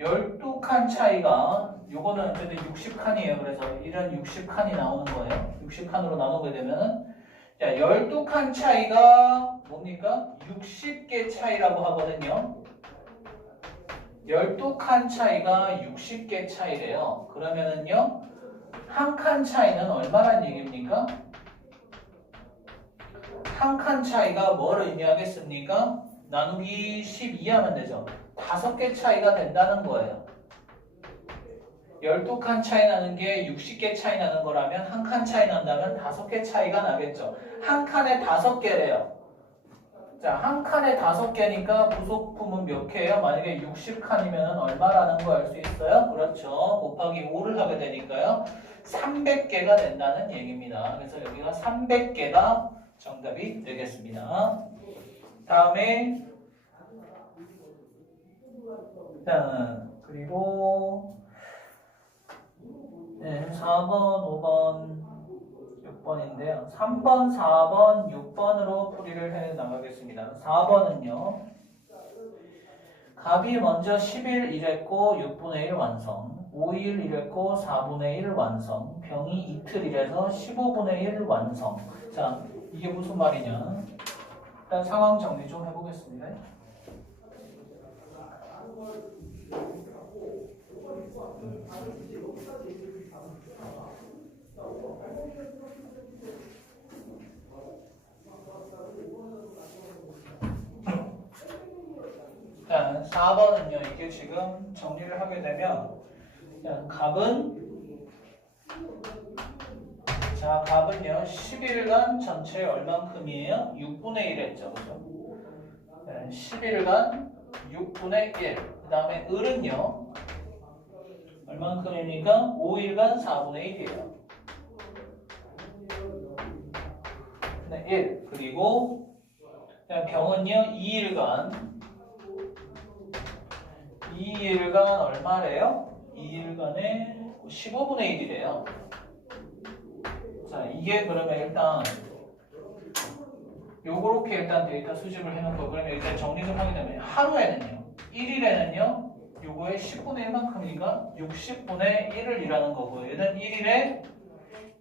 12칸 차이가 요거는 어쨌든 60칸이에요. 그래서 이런 60칸이 나오는 거예요. 60칸으로 나누게 되면은 자, 12칸 차이가 뭡니까? 60개 차이라고 하거든요. 12칸 차이가 60개 차이래요. 그러면은요. 한 칸 차이는 얼마란 얘기입니까? 한 칸 차이가 뭐를 의미하겠습니까? 나누기 12 하면 되죠. 5개 차이가 된다는 거예요. 12칸 차이 나는 게 60개 차이 나는 거라면 한 칸 차이 난다면 5개 차이가 나겠죠. 한 칸에 5개래요. 자, 한 칸에 5개니까 부속품은 몇 개예요? 만약에 60칸이면 얼마라는 거 알 수 있어요? 그렇죠. 곱하기 5를 하게 되니까요. 300개가 된다는 얘기입니다. 그래서 여기가 300개가 정답이 되겠습니다. 다음에 그리고 4번, 5번, 6번인데요. 3번, 4번, 6번으로 풀이를 해 나가겠습니다. 4번은요. 갑이 먼저 10일 일했고 6분의 1 완성, 5일 일했고 4분의 1 완성, 병이 이틀 일해서 15분의 1 완성. 자, 이게 무슨 말이냐? 일단 상황 정리 좀 해보겠습니다. 자, 4번은요, 이게 지금 정리를 하게 되면, 갑은요, 11일간 전체 얼만큼이에요? 6분의 1 했죠, 그죠? 11일간 6분의 1. 그 다음에 을은요, 얼만큼입니까? 5일간 4분의 1이에요. 1. 그리고, 병은요, 2일간 얼마래요? 2일간에 15분의 1이래요. 자, 이게 그러면 일단 요렇게 일단 데이터 수집을 해놓고 그러면 일단 정리 좀 하게 되면 하루에는요 1일에는요 요거의 10분의 1만큼이니까 60분의 1을 일하는 거고 얘는 1일에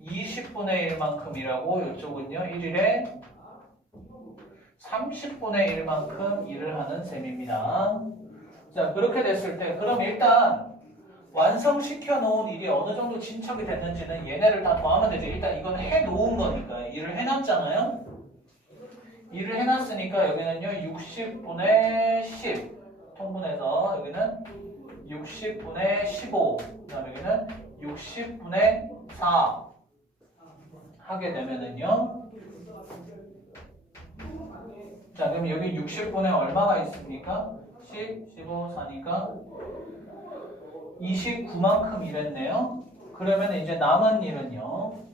20분의 1만큼이라고 이쪽은요 1일에 30분의 1만큼 일을 하는 셈입니다. 자, 그렇게 됐을 때 그럼 일단 완성시켜 놓은 일이 어느 정도 진척이 됐는지는 얘네를 다 더하면 되죠. 일단 이건 해 놓은 거니까 일을 해놨잖아요. 일을 해놨으니까 여기는요 60분의 10 통분해서 여기는 60분의 15 그 다음에 여기는 60분의 4 하게 되면은요 자 그럼 여기 60분의 얼마가 있습니까? 10, 15, 4니까 29만큼 일했네요. 그러면 이제 남은 일은요.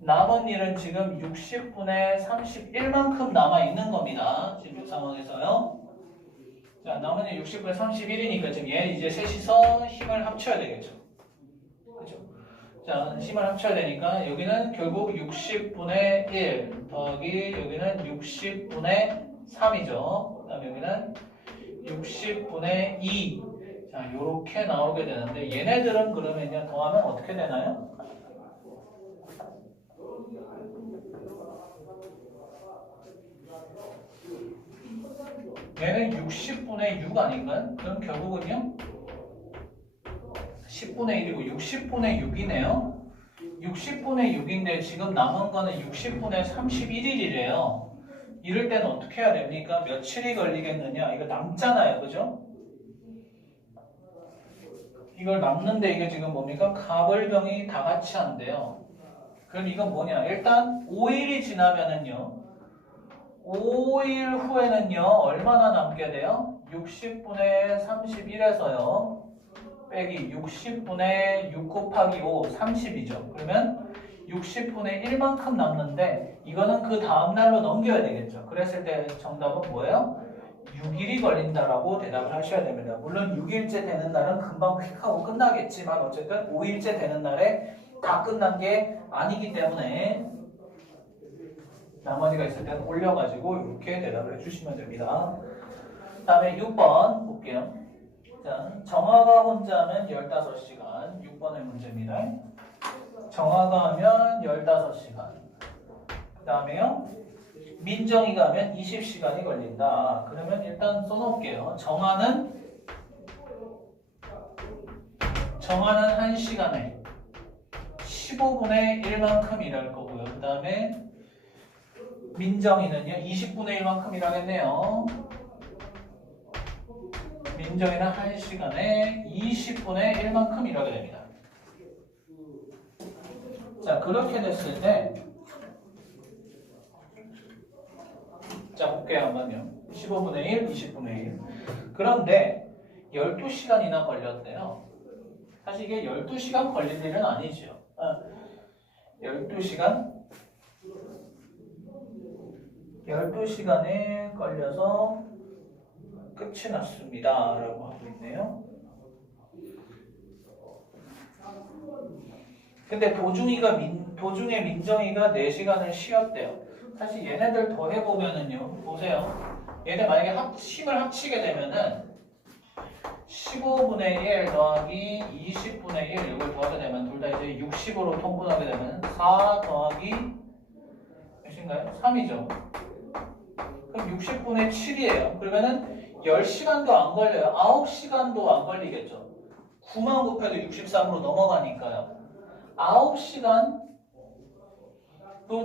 남은 일은 지금 60분의 31만큼 남아있는 겁니다. 지금 이 상황에서요. 자, 남은 일 60분의 31이니까 지금 얘 이제 셋이서 힘을 합쳐야 되겠죠. 그죠? 자, 힘을 합쳐야 되니까 여기는 결국 60분의 1 더하기 여기는 60분의 3이죠. 그 다음에 여기는 60분의 2. 자, 요렇게 나오게 되는데 얘네들은 그러면 그냥 더하면 어떻게 되나요? 얘는 60분의 6 아닌가요? 그럼 결국은요? 10분의 1이고 60분의 6이네요. 60분의 6인데 지금 남은 거는 60분의 31일이래요. 이럴 때는 어떻게 해야 됩니까? 며칠이 걸리겠느냐? 이거 남잖아요. 그죠? 이걸 남는데 이게 지금 뭡니까? 갑을병이 다 같이 한대요. 그럼 이건 뭐냐? 일단 5일이 지나면은요. 5일 후에는요. 얼마나 남게 돼요? 60분의 31에서요. 빼기 60분의 6 곱하기 5, 30이죠. 그러면 60분의 1만큼 남는데 이거는 그 다음날로 넘겨야 되겠죠. 그랬을 때 정답은 뭐예요? 6일이 걸린다라고 대답을 하셔야 됩니다. 물론 6일째 되는 날은 금방 휙 하고 끝나겠지만 어쨌든 5일째 되는 날에 다 끝난 게 아니기 때문에 나머지가 있을 때는 올려가지고 이렇게 대답을 해주시면 됩니다. 그 다음에 6번 볼게요. 자, 정화가 혼자 하면 15시간 6번의 문제입니다. 정화가 하면 15시간 그 다음에요 민정이가 하면 20시간이 걸린다. 그러면 일단 써놓을게요. 정화는 1시간에 15분의 1만큼 일할 거고요. 그 다음에 민정이는요 20분의 1만큼 일하겠네요. 민정이는 1시간에 20분의 1만큼 일하게 됩니다. 자, 그렇게 됐을 때, 자, 볼게요, 한번요. 15분의 1, 20분의 1. 그런데 12시간이나 걸렸대요. 사실 이게 12시간 걸릴 일은 아니죠. 12시간에 걸려서 끝이 났습니다. 라고 하고 있네요. 근데 도중에 민정이가 4시간을 쉬었대요. 사실 얘네들 더해보면은요, 보세요. 얘네 만약에 힘을 합치게 되면은 15분의 1 더하기 20분의 1 이걸 더하게 되면 둘 다 이제 60으로 통분하게 되면 4 더하기 몇인가요? 3이죠. 그럼 60분의 7이에요. 그러면은 10시간도 안 걸려요. 9시간도 안 걸리겠죠. 9만 곱해도 63으로 넘어가니까요. 9시간도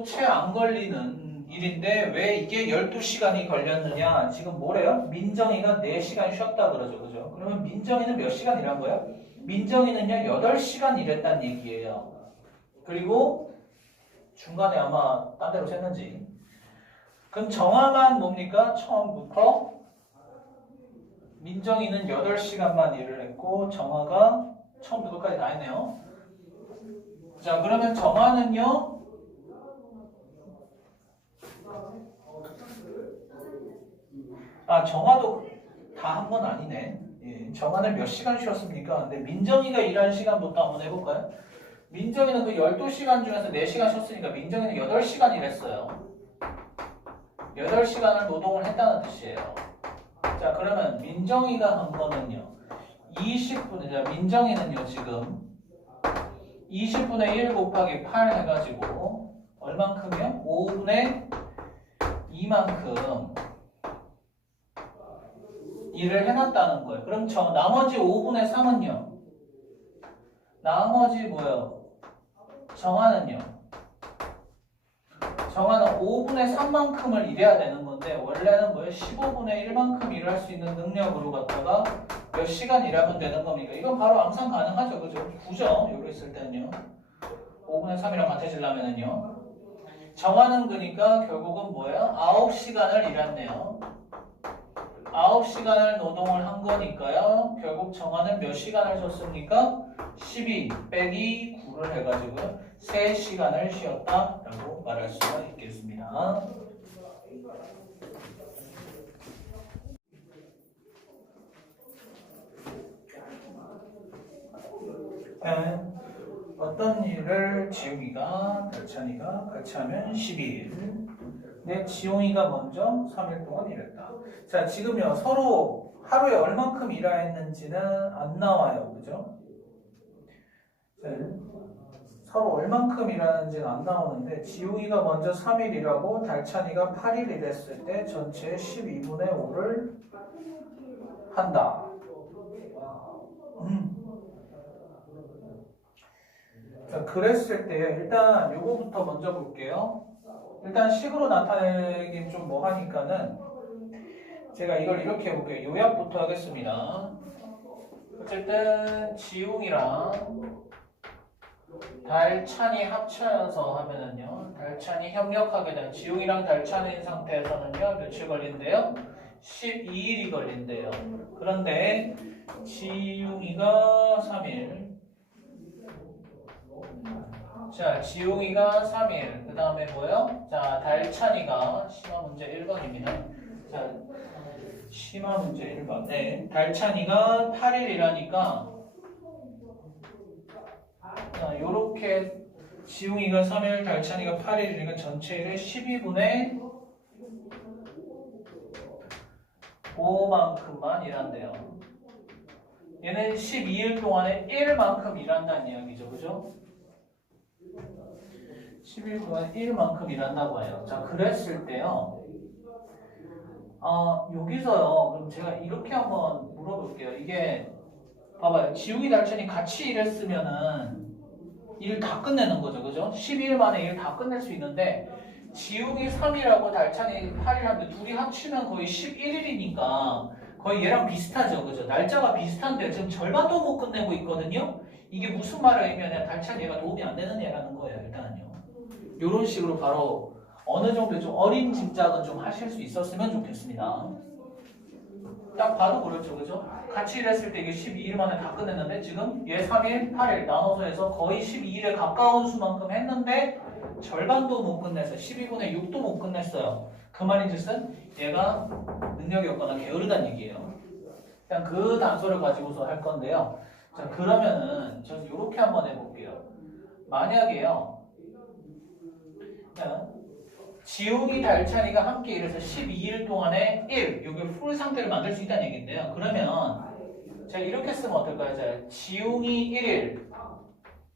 채 안 걸리는 일인데 왜 이게 12시간이 걸렸느냐? 지금 뭐래요? 민정이가 4시간 쉬었다 그러죠. 그죠? 그러면 민정이는 몇 시간 일한 거예요? 민정이는요 8시간 일했다는 얘기예요. 그리고 중간에 아마 딴 데로 샜는지. 그럼 정화만 뭡니까? 처음부터 민정이는 8시간만 일을 했고 정화가 처음부터 끝까지 다 했네요. 자, 그러면 정화는요? 정화도 다 한 건 아니네. 예, 정화는 몇 시간 쉬었습니까? 근데 민정이가 일한 시간부터 한번 해볼까요? 민정이는 그 12시간 중에서 4시간 쉬었으니까 민정이는 8시간 일했어요. 8시간을 노동을 했다는 뜻이에요. 자, 그러면 민정이가 한 거는요. 20분에, 자, 민정이는요, 지금 20분의 1 곱하기 8 해가지고 얼만큼이요? 5분의 2만큼 일을 해놨다는 거예요. 그럼 나머지 5분의 3은요? 나머지 뭐예요? 정화는요? 정화는 5분의 3만큼을 일해야 되는 건데 원래는 뭐예요? 15분의 1만큼 일을 할 수 있는 능력으로 갖다가 몇 시간 일하면 되는 겁니까? 이건 바로 암산 가능하죠. 그죠? 9죠? 요로 있을 때는요. 5분의 3이랑 같아지려면은요. 정화는 그러니까 결국은 뭐예요? 9시간을 일했네요. 9시간을 노동을 한 거니까요. 결국 정화는 몇 시간을 줬습니까? 12 빼기 9를 해가지고요. 3시간을 쉬었다라고 말할 수가 있겠습니다. 네. 어떤 일을 지웅이가, 달찬이가 같이 하면 12일. 근데 지용이가 먼저 3일 동안 일했다. 자, 지금요 서로 하루에 얼만큼 일했는지는 안 나와요. 그죠? 네. 서로 얼만큼 일하는지는 안 나오는데 지용이가 먼저 3일 일하고 달찬이가 8일 일했을 때 전체 12분의 5를 한다. 자, 그랬을 때 일단 요거부터 먼저 볼게요. 일단 식으로 나타내긴 좀 뭐하니까는 제가 이걸 이렇게 해볼게요. 요약부터 하겠습니다. 어쨌든 지웅이랑 달찬이 합쳐서 하면은요, 달찬이 협력하게 된 지웅이랑 달찬인 상태에서는요 며칠 걸린대요? 12일이 걸린대요. 그런데 지웅이가 3일, 자, 지웅이가 3일, 그 다음에 뭐요? 자, 달찬이가 심화 문제 1번입니다. 자, 심화 문제 1번. 네, 달찬이가 8일이라니까 자, 요렇게 지웅이가 3일, 달찬이가 8일이니까 전체 일을 12분의 5만큼만 일한대요. 얘는 12일 동안에 1만큼 일한다는 이야기죠. 그죠? 10일 동안 1만큼 일한다고 해요. 자, 그랬을 때요. 여기서요. 그럼 제가 이렇게 한번 물어볼게요. 이게 봐봐요. 지웅이 달찬이 같이 일했으면은 일 다 끝내는 거죠. 그죠? 12일 만에 일 다 끝낼 수 있는데 지웅이 3일하고 달찬이 8일 하는데 둘이 합치면 거의 11일이니까 거의 얘랑 비슷하죠. 그죠? 날짜가 비슷한데 지금 절반도 못 끝내고 있거든요. 이게 무슨 말을 의미하냐? 달차 얘가 도움이 안 되는 애라는 거예요. 일단은요. 이런 식으로 바로 어느 정도 좀 어린 짐작은 좀 하실 수 있었으면 좋겠습니다. 딱 봐도 그렇죠. 그죠? 같이 일했을 때 이게 12일 만에 다 끝냈는데 지금 얘 3일, 8일 나눠서 해서 거의 12일에 가까운 수만큼 했는데 절반도 못 끝냈어요. 12분의 6도 못 끝냈어요. 그 말인즉슨 얘가 능력이 없거나 게으르다는 얘기예요. 그냥 그 단서를 가지고서 할 건데요. 자, 그러면은 저 이렇게 한번 해볼게요. 만약에요. 자, 지웅이 달찬이가 함께 일해서 12일 동안에 1, 여기 풀 상태를 만들 수 있다는 얘기인데요. 그러면 제가 이렇게 쓰면 어떨까요? 자, 지웅이 1일,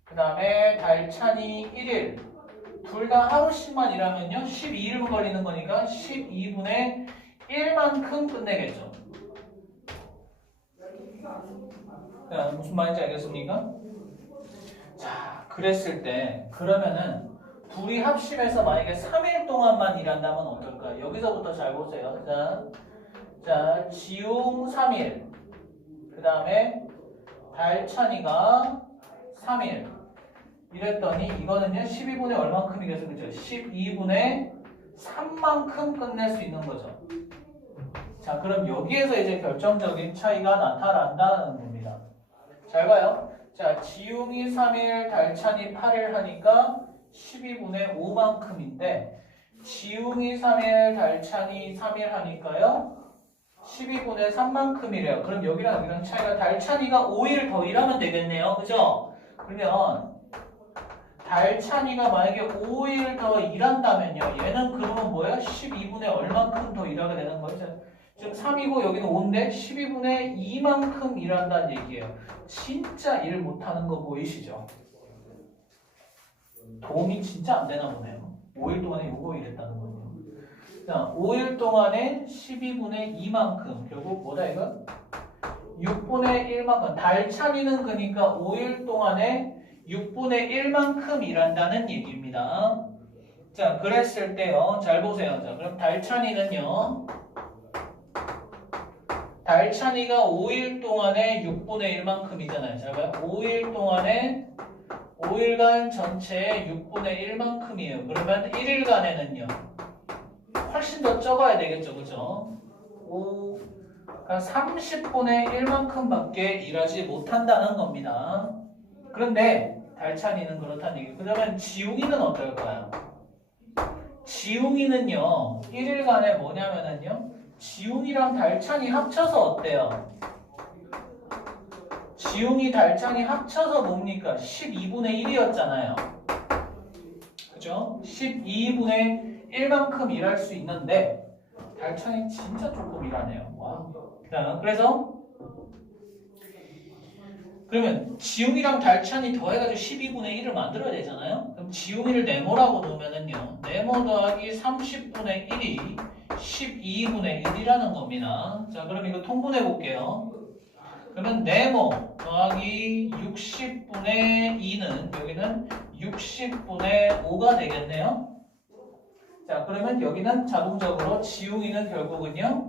그 다음에 달찬이 1일, 둘 다 하루씩만 일하면요 12일분 걸리는 거니까 12분의 1만큼 끝내겠죠. 자, 무슨 말인지 알겠습니까? 자, 그랬을 때 그러면은 둘이 합심해서 만약에 3일 동안만 일한다면 어떨까요? 여기서부터 잘 보세요. 자, 지웅 3일, 그 다음에 달찬이가 3일 이랬더니 이거는요 12분의 얼만큼이겠어요? 그죠? 12분의 3만큼 끝낼 수 있는 거죠. 자, 그럼 여기에서 이제 결정적인 차이가 나타난다는 겁니다. 잘 봐요. 자, 지웅이 3일, 달찬이 8일 하니까 12분의 5만큼인데 지웅이 3일, 달찬이 3일 하니까요 12분의 3만큼이래요. 그럼 여기랑 차이가 달찬이가 5일 더 일하면 되겠네요. 그죠? 그러면 달찬이가 만약에 5일 더 일한다면요. 얘는 그러면 뭐예요? 12분의 얼만큼 더 일하게 되는 거죠. 지금 3이고 여기는 5인데 12분의 2만큼 일한다는 얘기예요. 진짜 일 못하는 거 보이시죠? 도움이 진짜 안 되나 보네요. 5일 동안에 요거 일했다는 거예요. 자, 5일 동안에 12분의 2만큼 결국 뭐다 이거? 6분의 1만큼 달찬이는 그러니까 5일 동안에 6분의 1만큼 일한다는 얘기입니다. 자, 그랬을 때요. 잘 보세요. 자, 그럼 달찬이는요. 달찬이가 5일 동안에 6분의 1만큼이잖아요. 잘 봐요. 5일 동안에 5일간 전체의 6분의 1만큼이에요. 그러면 1일간에는요. 훨씬 더 적어야 되겠죠. 그죠? 그러니까 30분의 1만큼밖에 일하지 못한다는 겁니다. 그런데 달찬이는 그렇다는 얘기. 그러면 지웅이는 어떨까요? 지웅이는요. 1일간에 뭐냐면은요. 지웅이랑 달찬이 합쳐서 어때요? 지웅이 달찬이 합쳐서 뭡니까? 12분의 1이었잖아요. 그죠? 12분의 1만큼 일할 수 있는데 달찬이 진짜 조금 일하네요. 와. 자, 그래서 그러면 지웅이랑 달찬이 더해가지고 12분의 1을 만들어야 되잖아요. 그럼 지웅이를 네모라고 놓으면은요. 네모 더하기 30분의 1이 12분의 1이라는 겁니다. 자, 그럼 이거 통분해 볼게요. 그러면 네모 더하기 60분의 2는 여기는 60분의 5가 되겠네요. 자, 그러면 여기는 자동적으로 지웅이는 결국은요.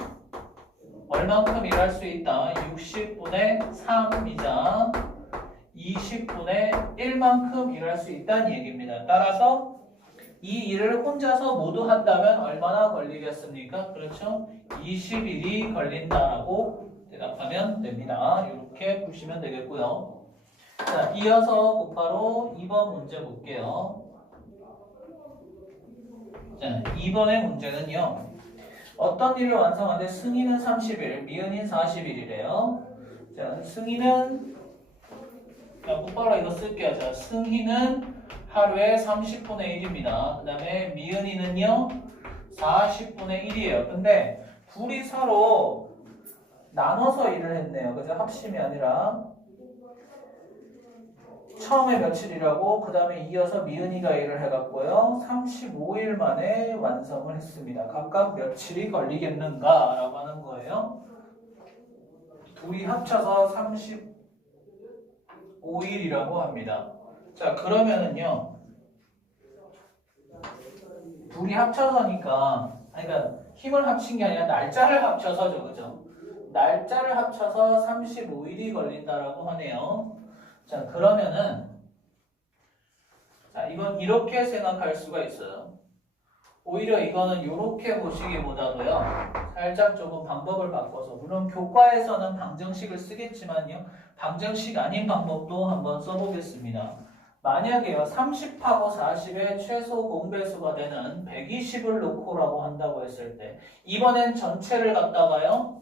얼만큼 일할 수 있다? 60분의 3이자 20분의 1만큼 일할 수 있다는 얘기입니다. 따라서 이 일을 혼자서 모두 한다면 얼마나 걸리겠습니까? 그렇죠? 20일이 걸린다라고 대답하면 됩니다. 이렇게 보시면 되겠고요. 자, 이어서 곧바로 2번 문제 볼게요. 자, 2번의 문제는요. 어떤 일을 완성하는데 승인은 30일, 미은인 40일이래요. 자, 승인은 곧바로 이거 쓸게요. 자, 승인은 하루에 30분의 1입니다. 그 다음에 미은이는요 40분의 1이에요. 근데 둘이 서로 나눠서 일을 했네요. 그죠? 합심이 아니라 처음에 며칠이라고 그 다음에 이어서 미은이가 일을 해갖고요 35일 만에 완성을 했습니다. 각각 며칠이 걸리겠는가 라고 하는 거예요. 둘이 합쳐서 35일이라고 합니다. 자, 그러면은요 둘이 합쳐서니까 그러니까 힘을 합친 게 아니라 날짜를 합쳐서죠. 그죠? 날짜를 합쳐서 35일이 걸린다라고 하네요. 자, 그러면은 자, 이건 이렇게 생각할 수가 있어요. 오히려 이거는 이렇게 보시기보다도요. 살짝 조금 방법을 바꿔서 물론 교과에서는 방정식을 쓰겠지만요. 방정식 아닌 방법도 한번 써보겠습니다. 만약에요. 30하고 40의 최소 공배수가 되는 120을 놓고라고 한다고 했을 때 이번엔 전체를 갖다가요.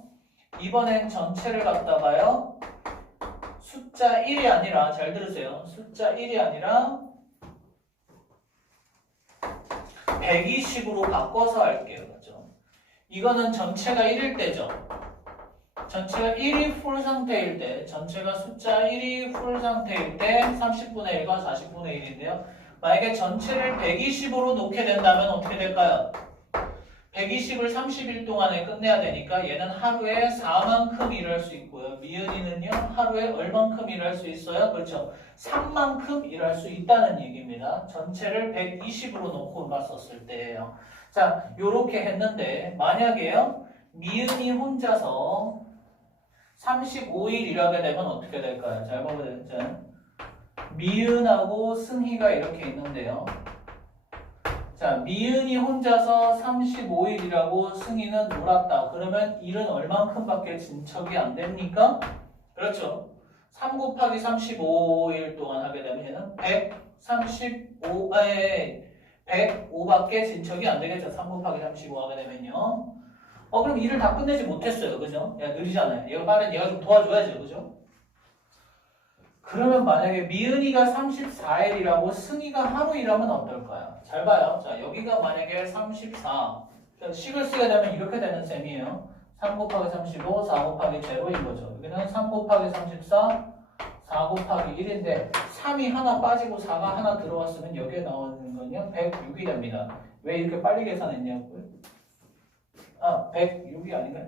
숫자 1이 아니라 잘 들으세요. 숫자 1이 아니라 120으로 바꿔서 할게요. 그죠? 이거는 전체가 1일 때죠. 전체가 1이 풀 상태일 때, 전체가 숫자 1이 풀 상태일 때 30분의 1과 40분의 1인데요. 만약에 전체를 120으로 놓게 된다면 어떻게 될까요? 120을 30일 동안에 끝내야 되니까 얘는 하루에 4만큼 일할 수 있고요. 미은이는요, 하루에 얼만큼 일할 수 있어요? 그렇죠. 3만큼 일할 수 있다는 얘기입니다. 전체를 120으로 놓고 봤었을 때예요. 자, 요렇게 했는데 만약에요, 미은이 혼자서 35일 일하게 되면 어떻게 될까요? 잘 보면 되죠. 미은하고 승희가 이렇게 있는데요. 자, 미은이 혼자서 35일이라고 승희는 놀았다. 그러면 일은 얼만큼밖에 진척이 안 됩니까? 그렇죠. 3 곱하기 35일 동안 하게 되면 얘는 105밖에 진척이 안 되겠죠. 3 곱하기 35 하게 되면요. 그럼 일을 다 끝내지 못했어요. 그죠? 얘가 느리잖아요. 얘가 빠른, 얘가 좀 도와줘야죠. 그죠? 그러면 만약에 미은이가 34일이라고 승희가 하루 일하면 어떨까요? 잘 봐요. 자, 여기가 만약에 34. 식을 쓰게 되면 이렇게 되는 셈이에요. 3 곱하기 35, 4 곱하기 0인 거죠. 여기는 3 곱하기 34, 4 곱하기 1인데 3이 하나 빠지고 4가 하나 들어왔으면 여기에 나오는 건요. 106이 됩니다. 왜 이렇게 빨리 계산했냐고요? 106이 아닌가요?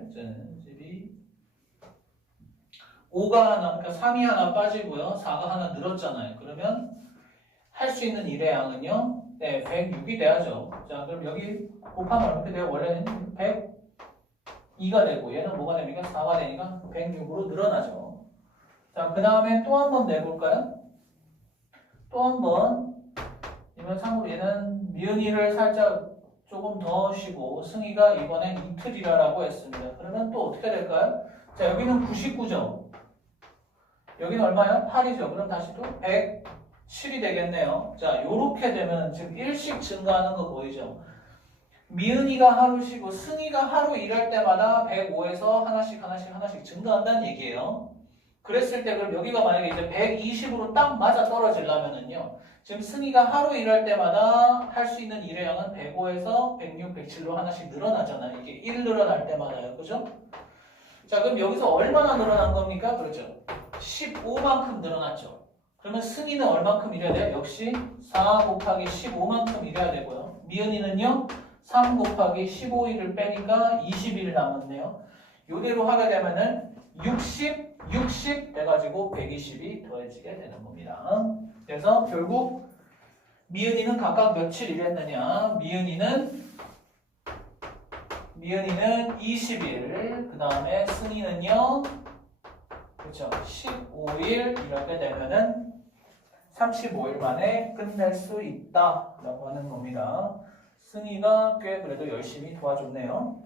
5가 하나, 그러니까 3이 하나 빠지고요. 4가 하나 늘었잖아요. 그러면 할 수 있는 일의 양은요. 네, 106이 돼야죠. 자, 그럼 여기 곱하면 이렇게 돼요. 원래는 102가 되고 얘는 뭐가 됩니까? 4가 되니까 106으로 늘어나죠. 자, 그 다음에 또 한 번 내볼까요? 또 한 번. 이번 참고로 얘는 미은이를 살짝 조금 더 쉬고 승희가 이번엔 이틀이라고 했습니다. 그러면 또 어떻게 될까요? 자, 여기는 99죠. 여기는 얼마요? 8이죠. 그럼 다시 또 107이 되겠네요. 자, 요렇게 되면 지금 1씩 증가하는 거 보이죠? 미은이가 하루 쉬고 승희가 하루 일할 때마다 105에서 하나씩 증가한다는 얘기예요. 그랬을 때 그럼 여기가 만약에 이제 120으로 딱 맞아 떨어지려면은요. 지금 승희가 하루 일할 때마다 할 수 있는 일의 양은 105에서 106, 107로 하나씩 늘어나잖아요. 이게 1 늘어날 때마다요. 그죠? 자, 그럼 여기서 얼마나 늘어난 겁니까? 그렇죠. 15만큼 늘어났죠. 그러면 승희는 얼만큼 일해야 돼요? 역시 4 곱하기 15만큼 일해야 되고요. 미은이는요. 3 곱하기 15일을 빼니까 20일 남았네요. 요대로 하게 되면은 60 돼가지고 120이 더해지게 되는 겁니다. 그래서 결국 미은이는 각각 며칠 일했느냐? 미은이는 20일, 그 다음에 승희는요, 그렇죠, 15일 이렇게 되면은 35일 만에 끝낼 수 있다라고 하는 겁니다. 승희가 꽤 그래도 열심히 도와줬네요.